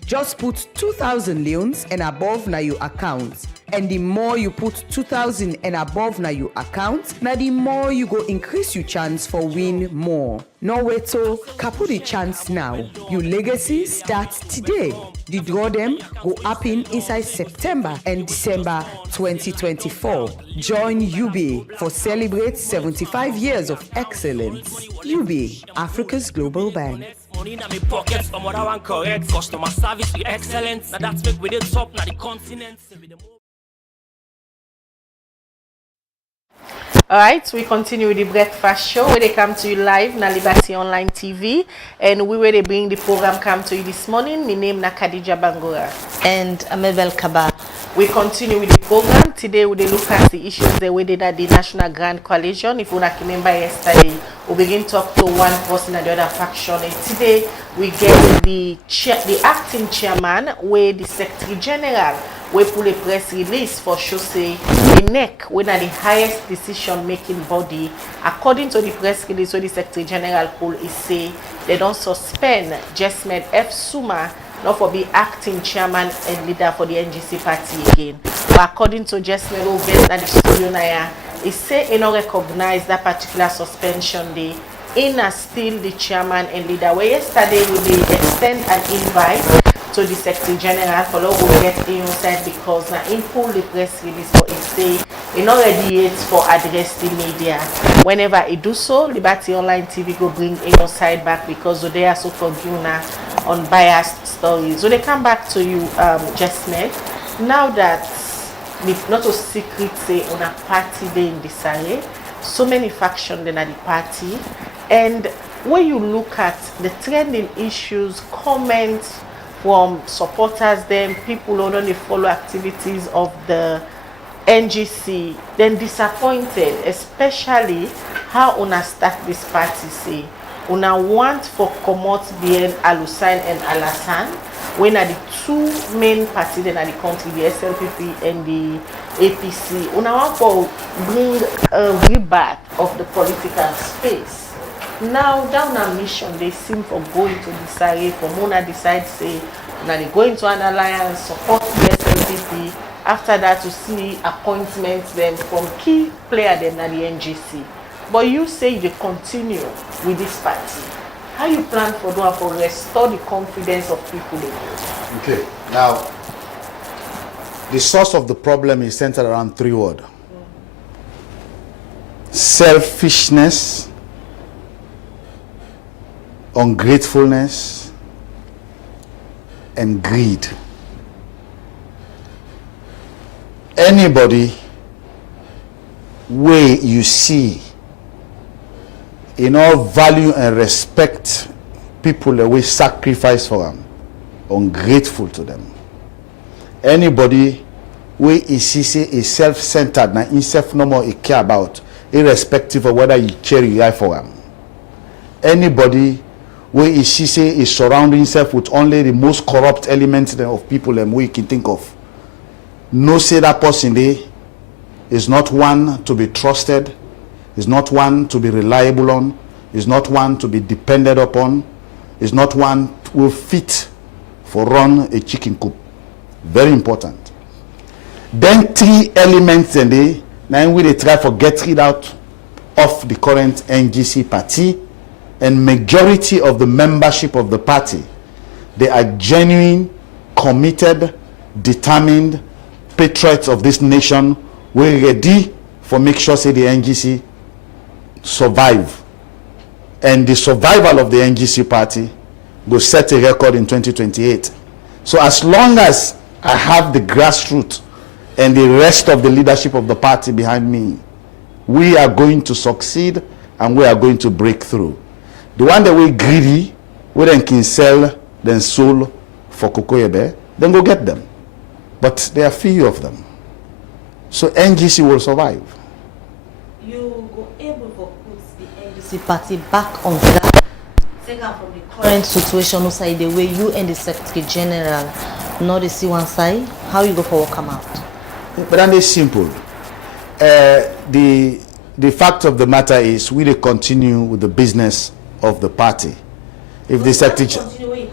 Just put 2,000 loans and above na your account. And the more you put 2,000 and above na your account, na the more you go increase your chance for win more. No wait to kapu the chance now. Your legacy starts today. The draw them go happen inside September and December 2024. Join UBA for celebrate 75 years of excellence. UBA, Africa's global bank. Money in my pockets, I'm what I want correct. Customer service, the excellence. Now that's make with the top, now the continent. Alright, we continue with the breakfast show where they come to you live na Liberty Online TV, and we where they bring the program come to you this morning. My name na Khadija Bangura and Amabel Kaba. We continue with the program. Today we look at the issues that we did at the National Grant Coalition. If you remember yesterday, we begin to talk to one person and the other faction, and today we get the acting chairman where the Secretary General we pull a press release for show say the NEC, when are the highest decision making body, according to the press release where the Secretary General pull is say they don't suspend Jesmed F. Suma not for be acting chairman and leader for the NGC party again. But according to Jesmed who based at the studio now, he say he not recognize that particular suspension day. In a still the chairman and leader. Where yesterday we did extend an invite to the Secretary General for law will get inside because now in pull the press release for it say he not ready yet for address the media. Whenever he do so, Liberty Online TV go bring inside back because they are so forgive now on biased stories. So they come back to you, Jesmed. Now that not a secret say on a party day in disarray, so many factions in the party, and when you look at the trending issues, comments from supporters, them people who only follow activities of the NGC, then disappointed, especially how una start this party say una want for comot bien Alusain and Alassane when are the two main parties in the country, the SLPP and the APC. Una want for bring a rebirth of the political space. Now down our mission, they seem for going to decide, for Mona decide say now they go into an alliance, support the SLPP. After that to see appointments them from key players them at the NGC. But you say you continue with this party. How you plan for doing for restore the confidence of people in you? Okay, now the source of the problem is centered around three words: selfishness, ungratefulness, and greed. Anybody where you see in all value and respect people that we sacrifice for them, ungrateful to them. Anybody where you see say is self-centered, now himself no more he care about, irrespective of whether you carry eye for them, anybody where he say is surrounding himself with only the most corrupt elements of people we can think of. No say that person there is not one to be trusted, is not one to be reliable on, is not one to be depended upon, is not one who fit for run a chicken coop. Very important. Then 3 elements in there, now we try for get rid out of the current NGC party, and majority of the membership of the party, they are genuine, committed, determined patriots of this nation. We're ready for make sure say the NGC survive, and the survival of the NGC party will set a record in 2028. So as long as I have the grassroots and the rest of the leadership of the party behind me, we are going to succeed and we are going to break through. The one that we greedy, we then can sell then soul for Kokoyebe, then go get them. But there are few of them. So NGC will survive. You go able to put the NGC party back on track, take out from the current situation outside the way you and the Secretary General not the see one side, how you go for come out? But then it's simple. The fact of the matter is we continue with the business of the party. If the Secretary,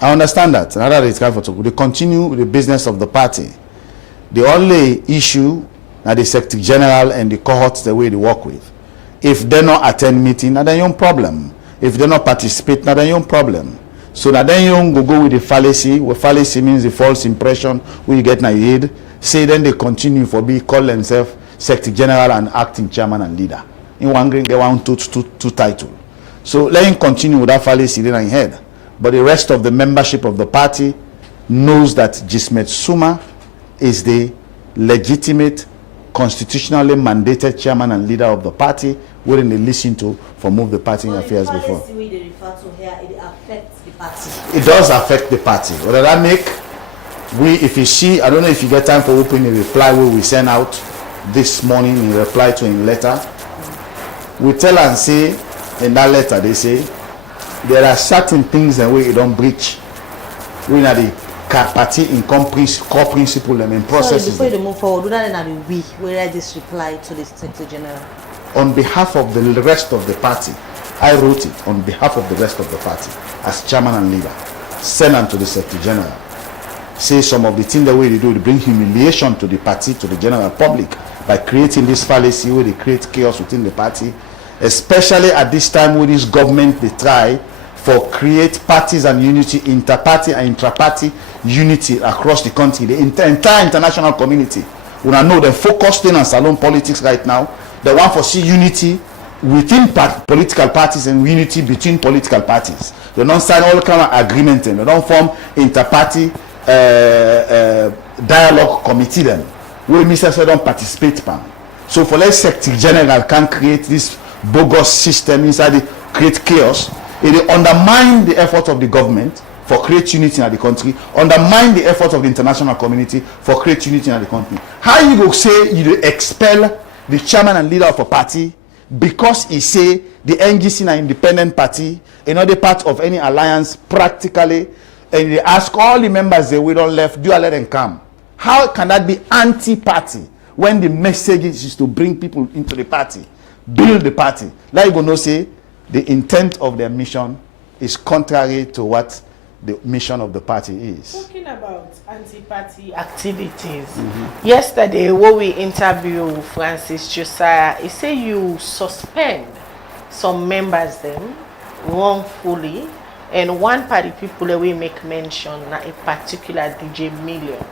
I understand that. They continue with the business of the party. The only issue now the Secretary General and the cohorts the way they work with. If they not attend meeting, now then your problem. If they not participate, now then your problem. So now then you go with the fallacy. Where fallacy means the false impression where you get na head. Say then they continue for be call themselves Secretary General and acting chairman and leader. In one green they want two title. So let him continue with that fallacy in his head. But the rest of the membership of the party knows that Jesmed Suma is the legitimate, constitutionally mandated chairman and leader of the party, wherein they listen to for move the party in affairs before. They refer to here, it affects the party. It does affect the party. What does that make? If you see, I don't know if you get time for opening a reply where we send out this morning in reply to a letter. We tell and say in that letter, they say there are certain things that we don't breach. We are the party in core principle and processes. Before you move forward, do that in we where this reply to the Secretary General. On behalf of the rest of the party, I wrote it on behalf of the rest of the party as chairman and leader. Send them to the Secretary General. Say some of the things that we do to bring humiliation to the party, to the general public, by creating this fallacy where they create chaos within the party, especially at this time where this government they try for create parties and unity, inter-party and intra-party unity across the country, the entire international community. We know they're focused in on salon politics right now. They want to see unity within political parties and unity between political parties. They don't sign all kind of agreement and they don't form inter-party dialogue committee then where Mr. don't participate pan. So for let's Secretary General can create this bogus system inside it, create chaos. It undermine the effort of the government for create unity in the country, undermine the effort of the international community for create unity in the country. How you go say you expel the chairman and leader of a party because he say the NGC is an independent party, another part of any alliance practically, and they ask all the members that we don't left, do I let them come? How can that be anti-party when the message is to bring people into the party, build the party? Like you go know say the intent of their mission is contrary to what the mission of the party is. Talking about anti-party activities, yesterday when we interviewed Francis Josiah, he said you suspend some members them wrongfully, and one party people that we make mention na a particular DJ Million,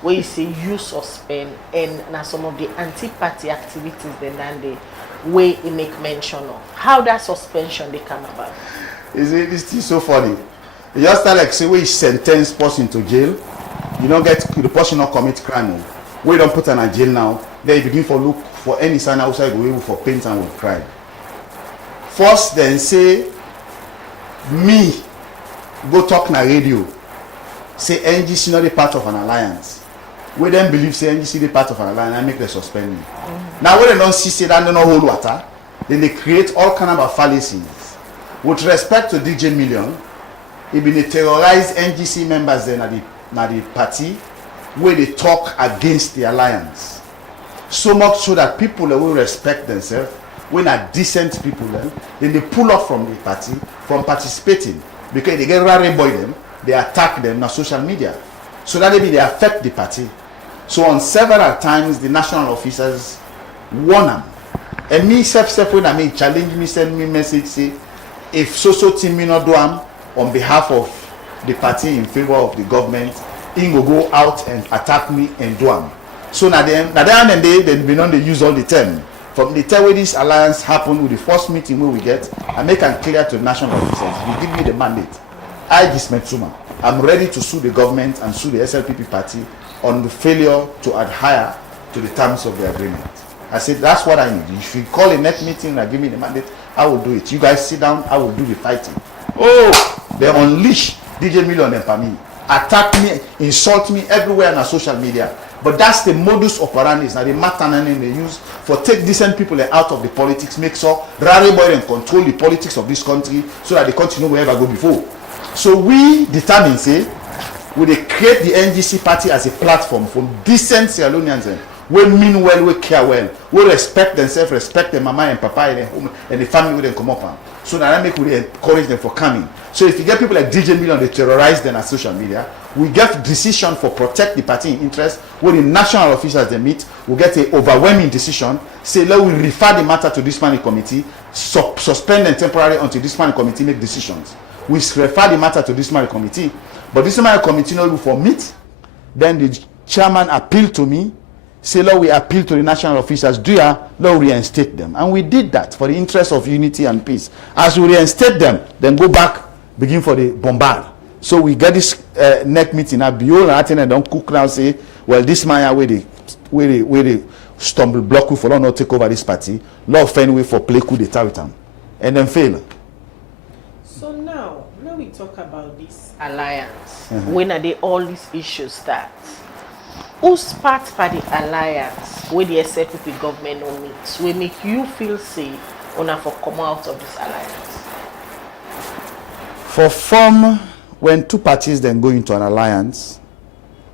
where you say you suspend, and na some of the anti-party activities then they way he make mention of. How that suspension they come about? This is so funny. You just start like say we sentence person to jail, you don't get the person not commit crime. We don't put in a jail now. They begin for look for any sign outside the way for paint and with crime. First then say me go talk na radio. Say NGC not a part of an alliance. We then believe say NGC the part of an alliance and make them suspend me. Now when they don't see say that they don't hold water, then they create all kind of fallacies With respect to DJ Million, he been terrorized NGC members then at the party where they talk against the alliance. So much so that people that will respect themselves, when are decent people then they pull off from the party, from participating, because they get rally boy them, they attack them on social media. So that they affect the party. So on several times the national officers warn them. And me self when I mean challenge me, send me message say, if so team me not do them on behalf of the party in favor of the government, he will go out and attack me and do them. So now then and they use all the term. From the time where this alliance happened with the first meeting where we get, I make it clear to the national officers, you give me the mandate. I Jesmed Suma, I'm ready to sue the government and sue the SLPP party on the failure to adhere to the terms of the agreement. I said, that's what I need. If you call a net meeting and give me the mandate, I will do it. You guys sit down, I will do the fighting. Oh, they unleash DJ Million and Pami, attack me, insult me everywhere on social media. But that's the modus operandi, now the matter they use for take decent people out of the politics, make sure rally boy and control the politics of this country so that the country no will ever go before. So we determine, say, we create the NGC party as a platform for decent Sierra Leoneans we mean well, we care well, we respect themselves, respect their mama and papa and their home and the family where they come up on. So now that make we encourage them for coming. So if you get people like DJ Million, they terrorize them on social media, we get decision for protect the party in interest. When the national officers they meet, we get an overwhelming decision. Say, let we refer the matter to disciplinary committee, suspend them temporarily until disciplinary committee make decisions. We refer the matter to disciplinary committee, but disciplinary committee no for meet. Then the chairman appealed to me. Say, Lord, we appeal to the national officers, do ya, Lord, reinstate them. And we did that for the interest of unity and peace. As we reinstate them, then go back, begin for the bombard. So we get this neck meeting now, Biol and don't cook now, say, well, this man where they stumble block for not take over this party, Lord find way for play coup d'etat with them. And then fail. So now we talk about this alliance. When are they all these issues start? Who's part for the alliance where the SLPP government no meet? Will make you feel safe on for come out of this alliance? For form, when two parties then go into an alliance,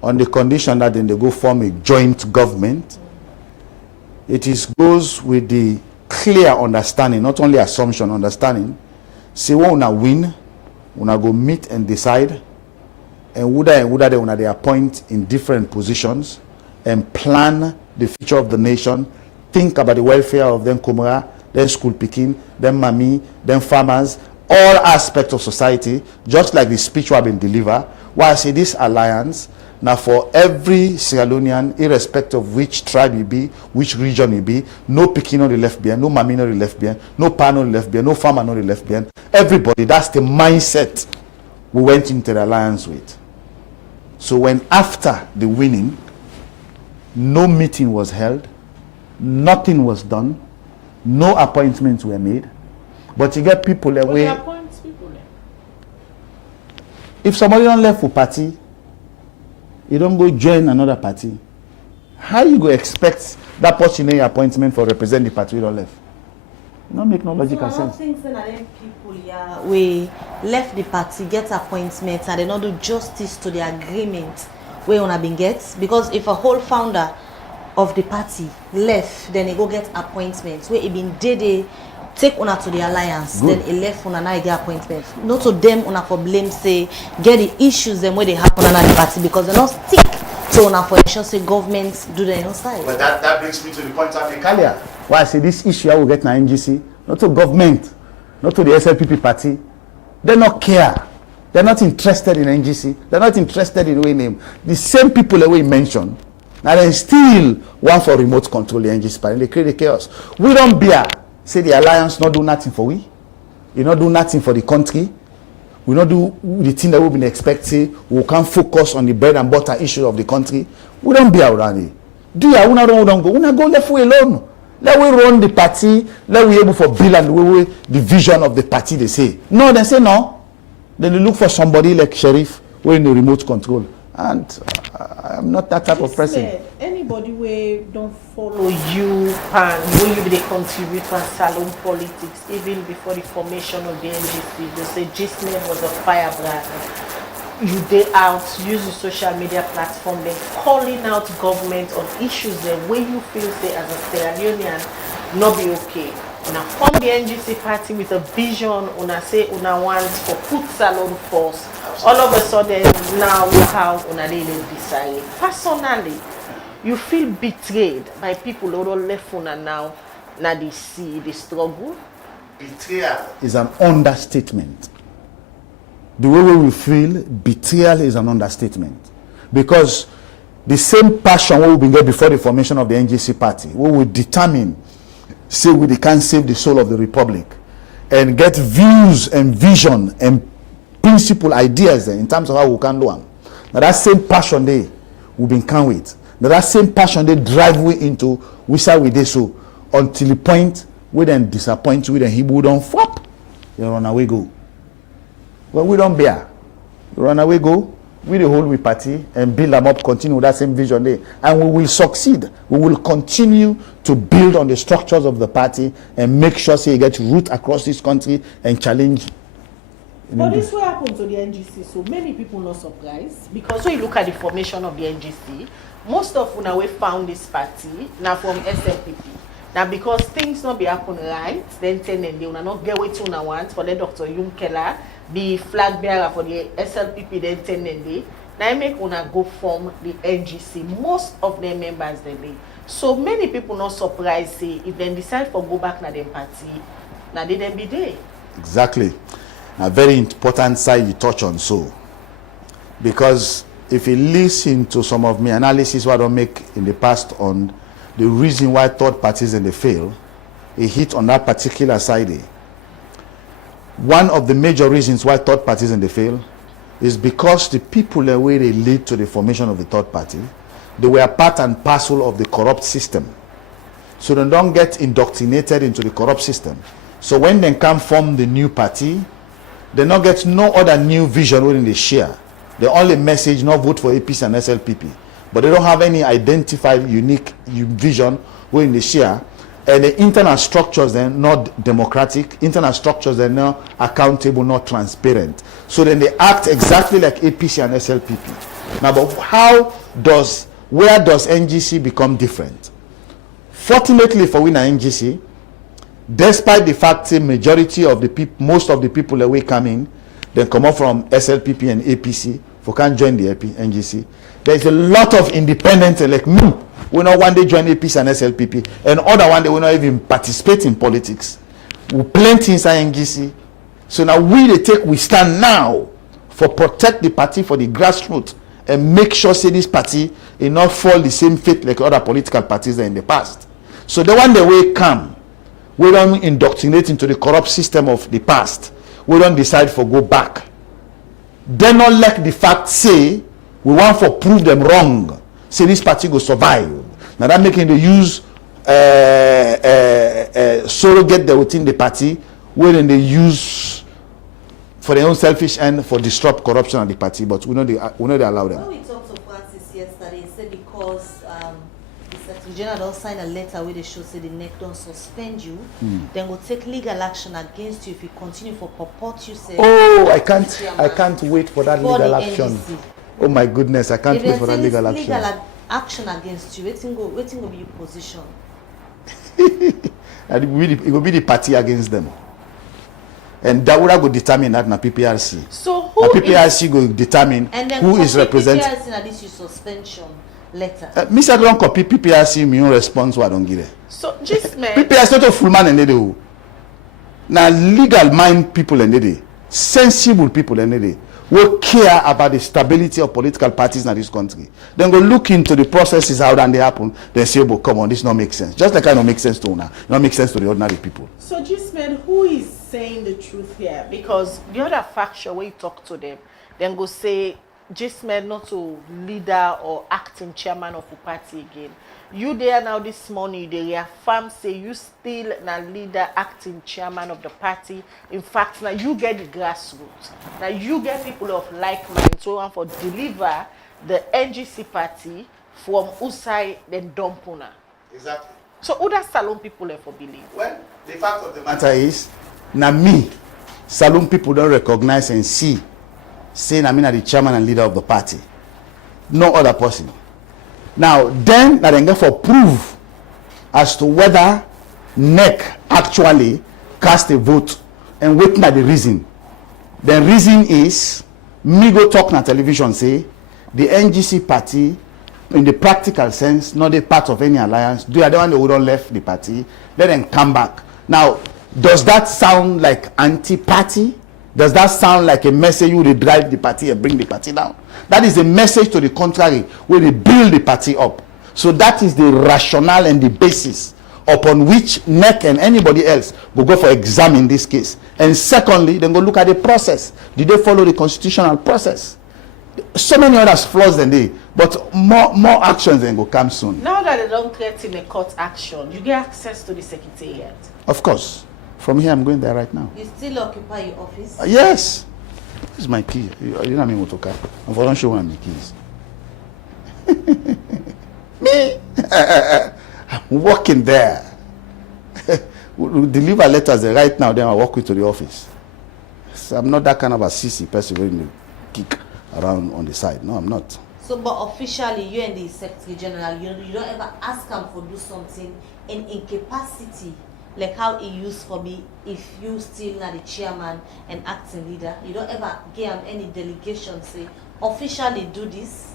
on the condition that then they go form a joint government, it goes with the clear understanding, not only assumption, understanding. Say when una win, una go meet and decide. And would they appoint in different positions and plan the future of the nation, think about the welfare of them Komora, them school picking, them mami, them farmers, all aspects of society, just like the speech we have been delivered. Why I say this alliance, now for every Sierra Leonean, irrespective of which tribe you be, which region you be, no picking on the left behind, no mami on the left behind, no pan on the left behind, no farmer on the left behind. Everybody, that's the mindset we went into the alliance with. So when after the winning, no meeting was held, nothing was done, no appointments were made, but you get people away. If somebody don't left for party, you don't go join another party. How you go expect that person in appointment for represent the party you don't left? It don't make no logical sense. Things that people we left the party, get appointments, and they not do justice to the agreement where una been get. Because if a whole founder of the party left, then they go get appointments where it been they take una to the alliance, Good. then he left una now get appointments. Not to them una for blame say get the issues them where they happen on the party because they not stick to una for ensure say governments do their own side. But that brings me to the point I make earlier. Why I say this issue I will get na NGC, not to government, not to the SLPP party. They not care. They're not interested in NGC. They're not interested in way name. The same people that we mentioned, now they still want for remote control the NGC party. They create the chaos. We don't bear. Say the alliance not do nothing for we. You not do nothing for the country. We not do the thing that we've been expecting. We can't focus on the bread and butter issue of the country. We don't bear already. Do ya? We don't go. We not go left way alone. Let we run the party. Let we able for bill and we the vision of the party. They say no. They say no. Then they look for somebody like Sheriff who in the remote control. And I'm not that type of person. Anybody who don't follow you and will you be the contributor and salon politics even before the formation of the NGC, they say Jesmed was a firebrand. You day out, use the social media platform, then calling out government on issues that way you feel say as a Sierra Leonean not be okay. Una form the NGC party with a vision, una say una want for put salon force. All of a sudden now how una dey decide. Personally, you feel betrayed by people who don't left una now they see the struggle? Betrayal is an understatement. The way we feel, betrayal is an understatement. Because the same passion we will get before the formation of the NGC party, we will determine, say we can't save the soul of the republic, and get views and vision and principle ideas in terms of how we can do them. Now that same passion they we've been can with. Now that same passion they drive we into we say we did so until the point we then disappoint we then he don't flop. You run away go. Well, we don't bear. You run away go. We the whole we party and build them up, continue with that same vision there, and we will succeed. We will continue to build on the structures of the party and make sure say it gets root across this country and challenge. But this will happen to the NGC, so many people not surprised because when you look at the formation of the NGC, most of una we found this party now from SLPP. Now because things not be happen right, then and they will not get what una want for the Dr. Yunkela be flag bearer for the SLPP then 10 and day. Now I make una go form the NGC. Most of their members they be. So many people not surprised say if they decide for go back na them party, now they then be there. Exactly. A very important side you touch on so. Because if you listen to some of my analysis what I don't make in the past on the reason why third parties and they fail, it hit on that particular side. One of the major reasons why third parties and they fail is because the people the way they lead to the formation of the third party, they were part and parcel of the corrupt system. So they don't get indoctrinated into the corrupt system. So when they come form the new party, they not get no other new vision within the share. The only message not vote for APC and SLPP. But they don't have any identified unique vision within the share. And the internal structures they're not democratic, internal structures they're not accountable, not transparent. So then they act exactly like APC and SLPP. Now, but where does NGC become different? Fortunately for winner NGC, despite the fact the majority of the people, most of the people that we come in, they come up from SLPP and APC, for can't join the NGC. There's a lot of independents like me. We not one day join APC and SLPP, and other one day we not even participate in politics. We plenty inside NGC. So now we stand now for protect the party for the grassroots and make sure say this party will not fall the same fate like other political parties in the past. So the one day we come, we don't indoctrinate into the corrupt system of the past. We don't decide for go back. They not like the fact say we want for prove them wrong. Say this party go survive. Now that making the use surrogate that within the party wherein they use for their own selfish end for disrupt corruption at the party, but we know they allow them. When we talked to Francis yesterday, he said because the Secretary General don't sign a letter where they should say the NEC don't suspend you, then we'll take legal action against you if you continue for purport you say. Oh, I can't wait for that legal action. NGC. Oh my goodness, I can't wait for that legal action. Legal action against you, waiting will be your position. It will be the party against them. And that would determine that na PPRC. So who PPRC will determine who is represented. PPRC na this suspension letter. Mr. Don't copy PPRC me response what I don't give it. So just man. PPRC not a full man and they do. Now legal mind people and they sensible people and they will care about the stability of political parties in this country. Then go look into the processes, how they happen. Then say, "Oh, come on, this not make sense." Just like I don't make sense to una, not make sense to the ordinary people. So, Jesmed, who is saying the truth here? Because the other faction, when you talk to them, then go say, Jesmed not to leader or acting chairman of the party again. You there now this morning, they reaffirm say you still na leader, acting chairman of the party. In fact, now you get the grassroots. Now you get people of like mind, so on for deliver the NGC party from Usai then Dumpuna. Exactly. So who does Salon people for believe? Well, the fact of the matter Matter is, now me, Salon people don't recognize and see, saying I'm the chairman and leader of the party. No other person. Now, then, I then get for proof as to whether NEC actually cast a vote and waiting at the reason. The reason is, me go talk na television say, the NGC party, in the practical sense, not a part of any alliance. Do you the one that would have left the party? Let them come back. Now, does that sound like anti-party? Does that sound like a message you would drive the party and bring the party down? That is a message to the contrary, where they build the party up. So that is the rationale and the basis upon which NEC and anybody else will go for exam in this case. And secondly, then go look at the process. Did they follow the constitutional process? So many other flaws than they, but more actions then go come soon. Now that they don't threaten a court action, you get access to the secretariat. Of course. From here, I'm going there right now. You still occupy your office? Yes. This is my key. You know me, motor car. I'm for don't show one of my keys. Me? I'm working there. We'll deliver letters there right now, then I'll walk you to the office. So I'm not that kind of a sissy person who will kick around on the side. No, I'm not. So, but officially, you and the Secretary General, you don't ever ask him for do something in incapacity, like how he used for me, if you still are the chairman and acting leader, you don't ever give him any delegation, say, officially do this?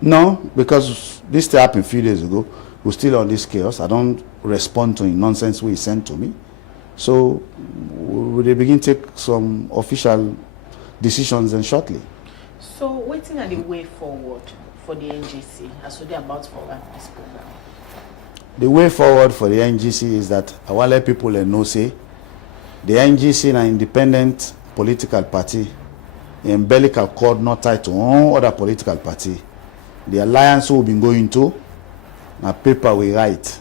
No, because this happened a few days ago. We're still on this chaos. I don't respond to nonsense we sent to me. So we begin to take some official decisions and shortly. So waiting at the way forward for the NGC as we're about for this program. The way forward for the NGC is that I want to let people know, say, the NGC is an independent political party, the umbilical cord not tied to one other political party. The alliance we've been going to, na paper we write,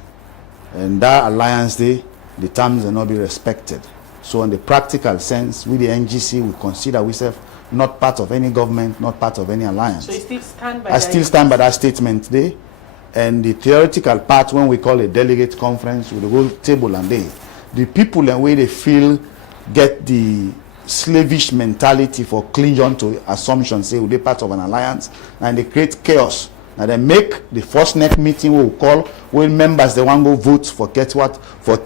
and that alliance day, the terms will not be respected. So in the practical sense, with the NGC, we consider ourselves not part of any government, not part of any alliance. So you still stand by I still stand by that statement there. And the theoretical part, when we call a delegate conference, with the whole table and day, the people and way they feel get the slavish mentality for cling on to assumptions, say they're part of an alliance, and they create chaos. Now they make the first NEC meeting we will call when members they want to go vote for get what for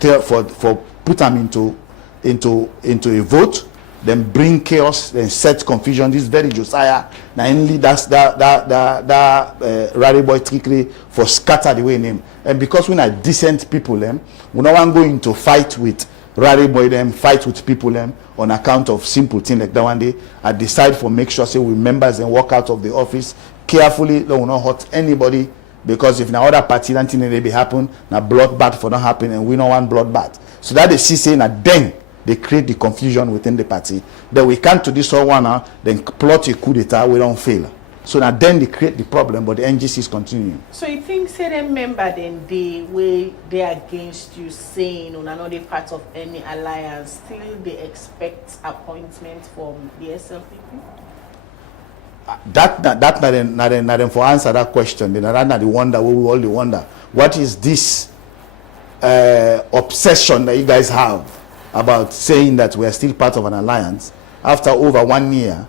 put them into a vote, then bring chaos, then set confusion. This very Josiah. Now only that's that rally boy trickery for scatter the way name. And because we're not decent people, we don't want to go into fight with rally boy them, fight with people them on account of simple thing like that one day. I decide for make sure say we members and walk out of the office carefully, don't not hurt anybody, because if na other party that thing they be happen, na bloodbath for not happen, and we don't want bloodbath. So that they see saying that then they create the confusion within the party. Then we can't to this one then plot a coup d'etat, we don't fail. So now then they create the problem, but the NGC is continuing. So you think say them member then they way they against you saying on another part of any alliance, still they expect appointment from the SLPP? That not them for answer that question. Then not the wonder we all the wonder. What is this obsession that you guys have about saying that we are still part of an alliance after over 1 year?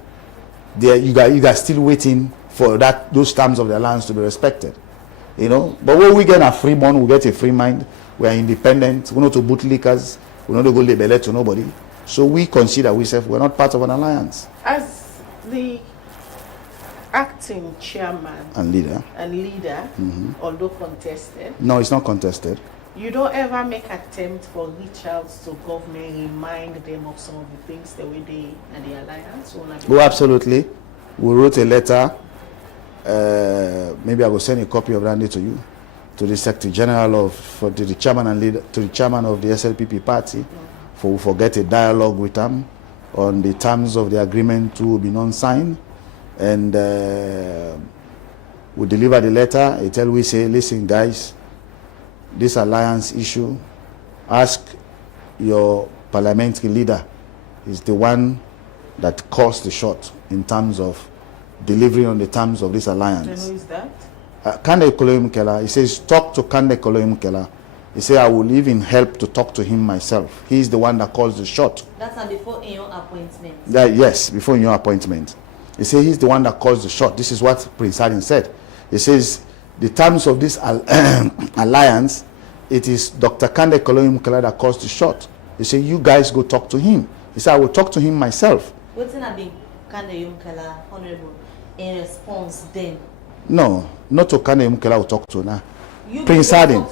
There you guys still waiting for those terms of the alliance to be respected, you know. But when we get a free bond, we get a free mind. We are independent. We not to boot liquors. We not to go label to nobody. So we consider ourselves we're not part of an alliance. As the acting chairman And leader, although contested. No, it's not contested. You don't ever make attempt for reach out to government, remind them of some of the things the way they and the alliance. Oh, absolutely. We wrote a letter. Maybe I will send a copy of that to you, to the Secretary General to the chairman and leader, to the chairman of the SLPP party, for get a dialogue with them on the terms of the agreement to be non-signed, and we deliver the letter. I tell we say, listen, guys, this alliance issue, ask your parliamentary leader, is the one that calls the shot in terms of delivering on the terms of this alliance. And who is that? Kande Koloyum Kela, he says, talk to Kande Koloyum Kela. He said, I will even help to talk to him myself. He's the one that calls the shot. That's before in your appointment. Yes, before in your appointment. He said he's the one that calls the shot. This is what Prince Harden said. He says, the terms of this alliance, it is Dr. Kande Koloyum Kela that calls the shot. He said, you guys go talk to him. He said, I will talk to him myself. What's in a big Kande Kela, Honorable, in response then? No, not to Kande Kela will talk to now. Prince Harden.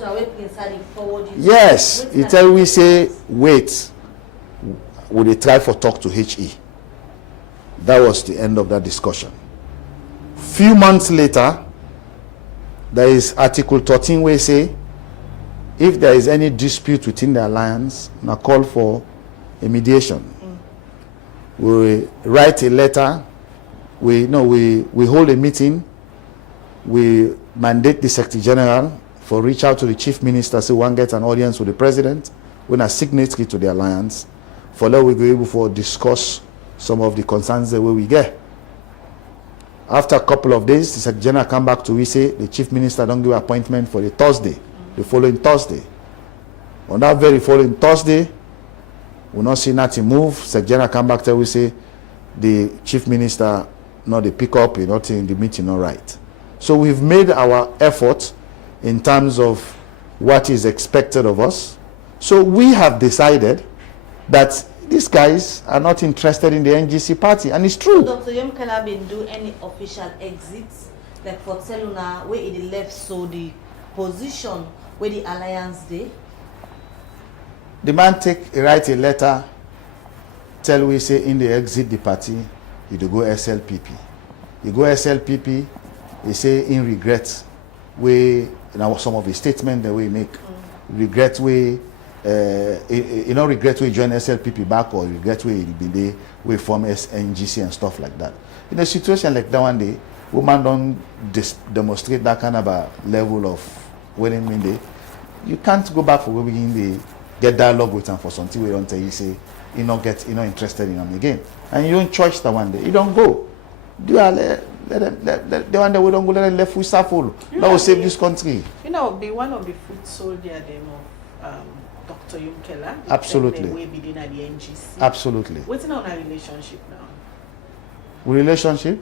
Yes, he tell we say, wait, would they try for talk to HE? That was the end of that discussion. Few months later, there is Article 13 where say, if there is any dispute within the alliance, now call for a mediation. We write a letter, we hold a meeting, we mandate the Secretary General for reach out to the Chief Minister, so one gets an audience with the President, when a signatory to the alliance, for that we go able to discuss some of the concerns the way we get. After a couple of days, the Secretary General come back to we say the Chief Minister don't give appointment for the Thursday, the following Thursday. On that very following Thursday, we not see nothing move. Secretary General come back to we say the Chief Minister not the pick up, not in the meeting, not right. So we've made our effort in terms of what is expected of us. So we have decided that these guys are not interested in the NGC party, and it's true. So Dr. Yomkela been do any official exits, like for Teluna, where it left, so the position where the alliance did? The man write a letter, tell we say in the exit the party, he do go SLPP. He go SLPP, he say in regret, we, some of the statement that we make, regret we, regret we join SLPP back, or regret we be there, we form NGC and stuff like that. In a situation like that one day, woman don't demonstrate that kind of a level of winning day. You can't go back for where we begin get dialogue with them for something we don't tell you say you're not interested in them again. And you don't choice that one day. You don't go. The one day we don't go, let them left we suffer. That will save this country. Be one of the foot soldier them of Dr. Yomkela. Absolutely. We be in at the NGC. Absolutely. What's in our relationship now? Relationship?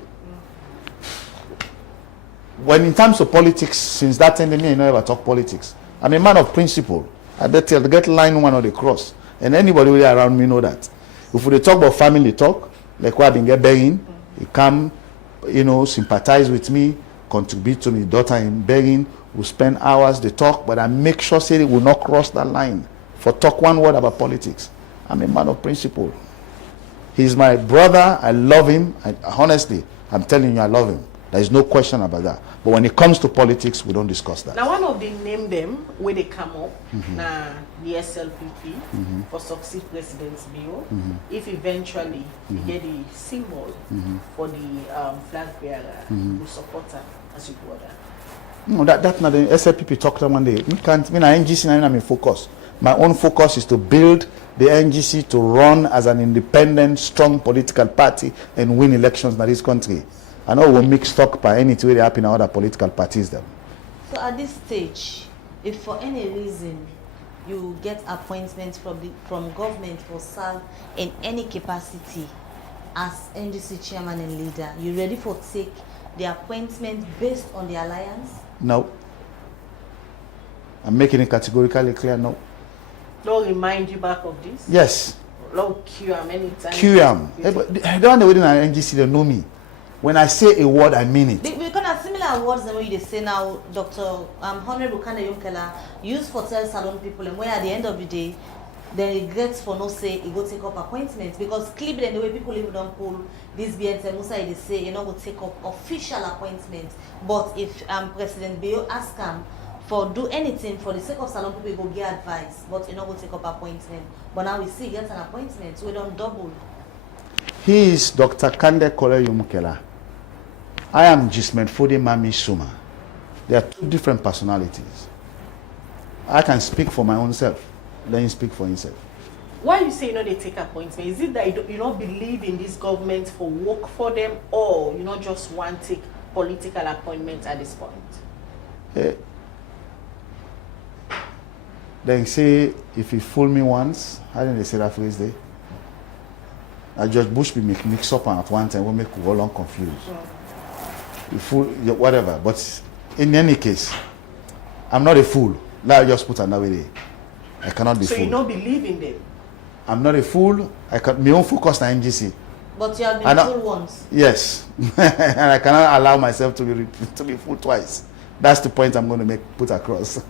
When in terms of politics, since that time, I never talk politics. I'm a man of principle. I get line one on the cross. And anybody really around me know that. If we talk about family talk, like what I've been begging, he come, sympathize with me, contribute to my daughter in begging, we spend hours, they talk, but I make sure say they will not cross that line for talk one word about politics. I'm a man of principle. He's my brother, I love him. Honestly, I'm telling you, I love him. There is no question about that. But when it comes to politics, we don't discuss that. Now, one of the name them where they come up, na the SLPP for succeed President's bill, if eventually you get the symbol for the flag bearer, you support her as your brother. No, that's not the SLPP talk to one day. We can't. NGC now I'm in focus. My own focus is to build the NGC to run as an independent, strong political party and win elections in this country. I know we'll mix stock by anything they happen in other political parties. Them. So at this stage, if for any reason you get appointments from government for serve in any capacity as NGC chairman and leader, you ready for take the appointment based on the alliance? No. I'm making it categorically clear, no. Don't remind you back of this? Yes. Don't QM anytime. QM. The one that within our NGC, they know me. When I say a word, I mean it. We're going to have similar words than what you say now, Dr. Honorable Kande Yomkela, used for tell salon people, and where at the end of the day, they regret for no say, he go take up appointments. Because clearly, the way people even don't pull this BNT Musa, they say, go take up official appointments. But if President Bio ask him for do anything for the sake of salon people, go get advice, but go take up appointment. But now we see get an appointment, so we don't double. He is Dr. Kande Yomkela. I am Jesmed Mami Suma. They are two different personalities. I can speak for my own self. Let him speak for himself. Why you say they take appointments? Is it that you don't believe in this government for work for them, or you not just want to take political appointments at this point? Then say, if you fool me once, how did they say that phrase there? Judge Bush be mix up at one time, will make you all confused. You fool, whatever. But in any case, I'm not a fool. Now I just put another way. I cannot be so fooled. So you don't believe in them? I'm not a fool. My own focus on NGC. But you have been fooled once. Yes. And I cannot allow myself to be fooled twice. That's the point I'm going to put across.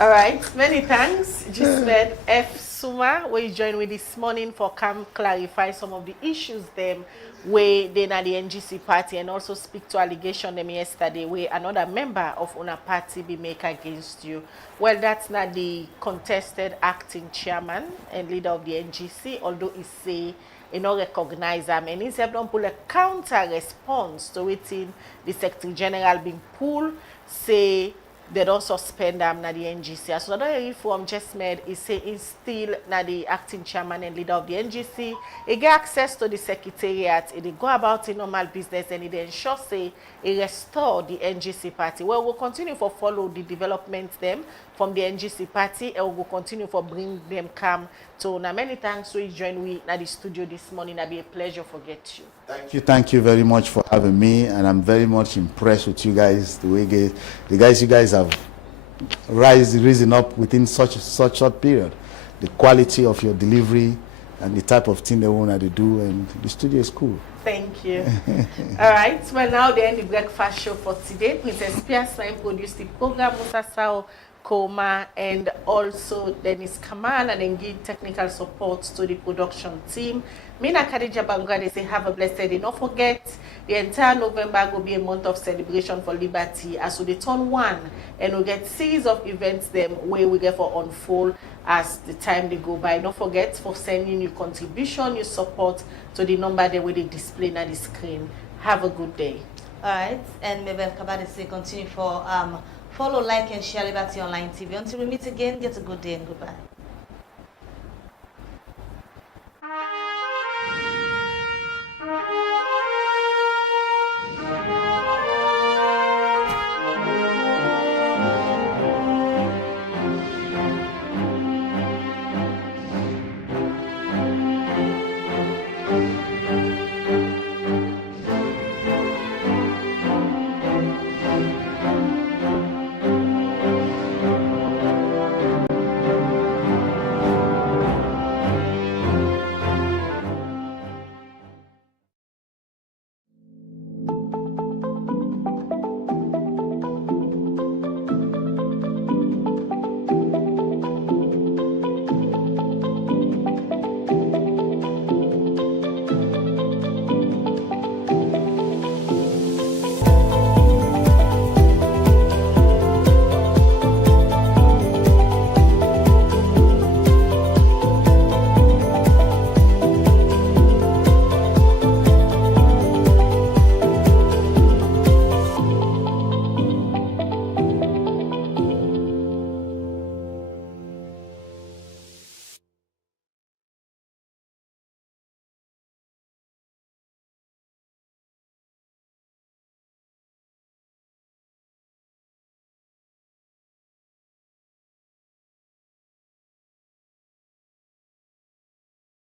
All right. Many thanks, Jesmed F. Suma, where you joined with this morning for clarify some of the issues them where they na the NGC party, and also speak to allegation them yesterday where another member of una party be make against you. Well, that's not the contested acting chairman and leader of the NGC, although he say he not recognize them, and instead don't pull a counter response to it in the Secretary General being pulled, say they don't suspend them na the NGC. So that hear from Jesmed is say he's still na the acting chairman and leader of the NGC. He get access to the secretariat. He go about in normal business, and he ensure say he restore the NGC party. Well, we'll continue for follow the development them from the NGC party, and we'll continue for bring them come to now. Many thanks for you join we at the studio this morning. It'll be a pleasure to get you. Thank you very much for having me, and I'm very much impressed with you guys. The way you guys have risen up within such a short period. The quality of your delivery and the type of thing they want to do, and the studio is cool. Thank you. All right. Well, now the end of the breakfast show for today. Princess Piasna produced the program. Musa Sao Koma, and also Dennis Kamal, and then give technical support to the production team. Mina Khadija Bangwa, say have a blessed day. Don't forget, the entire November will be a month of celebration for liberty as we turn one, and we get series of events them where we get for unfold as the time they go by. Don't forget for sending your contribution, your support to the number that will display on the screen. Have a good day. All right, and maybe Kabade say continue for follow, like, and share Liberty Online TV. Until we meet again, get a good day and goodbye.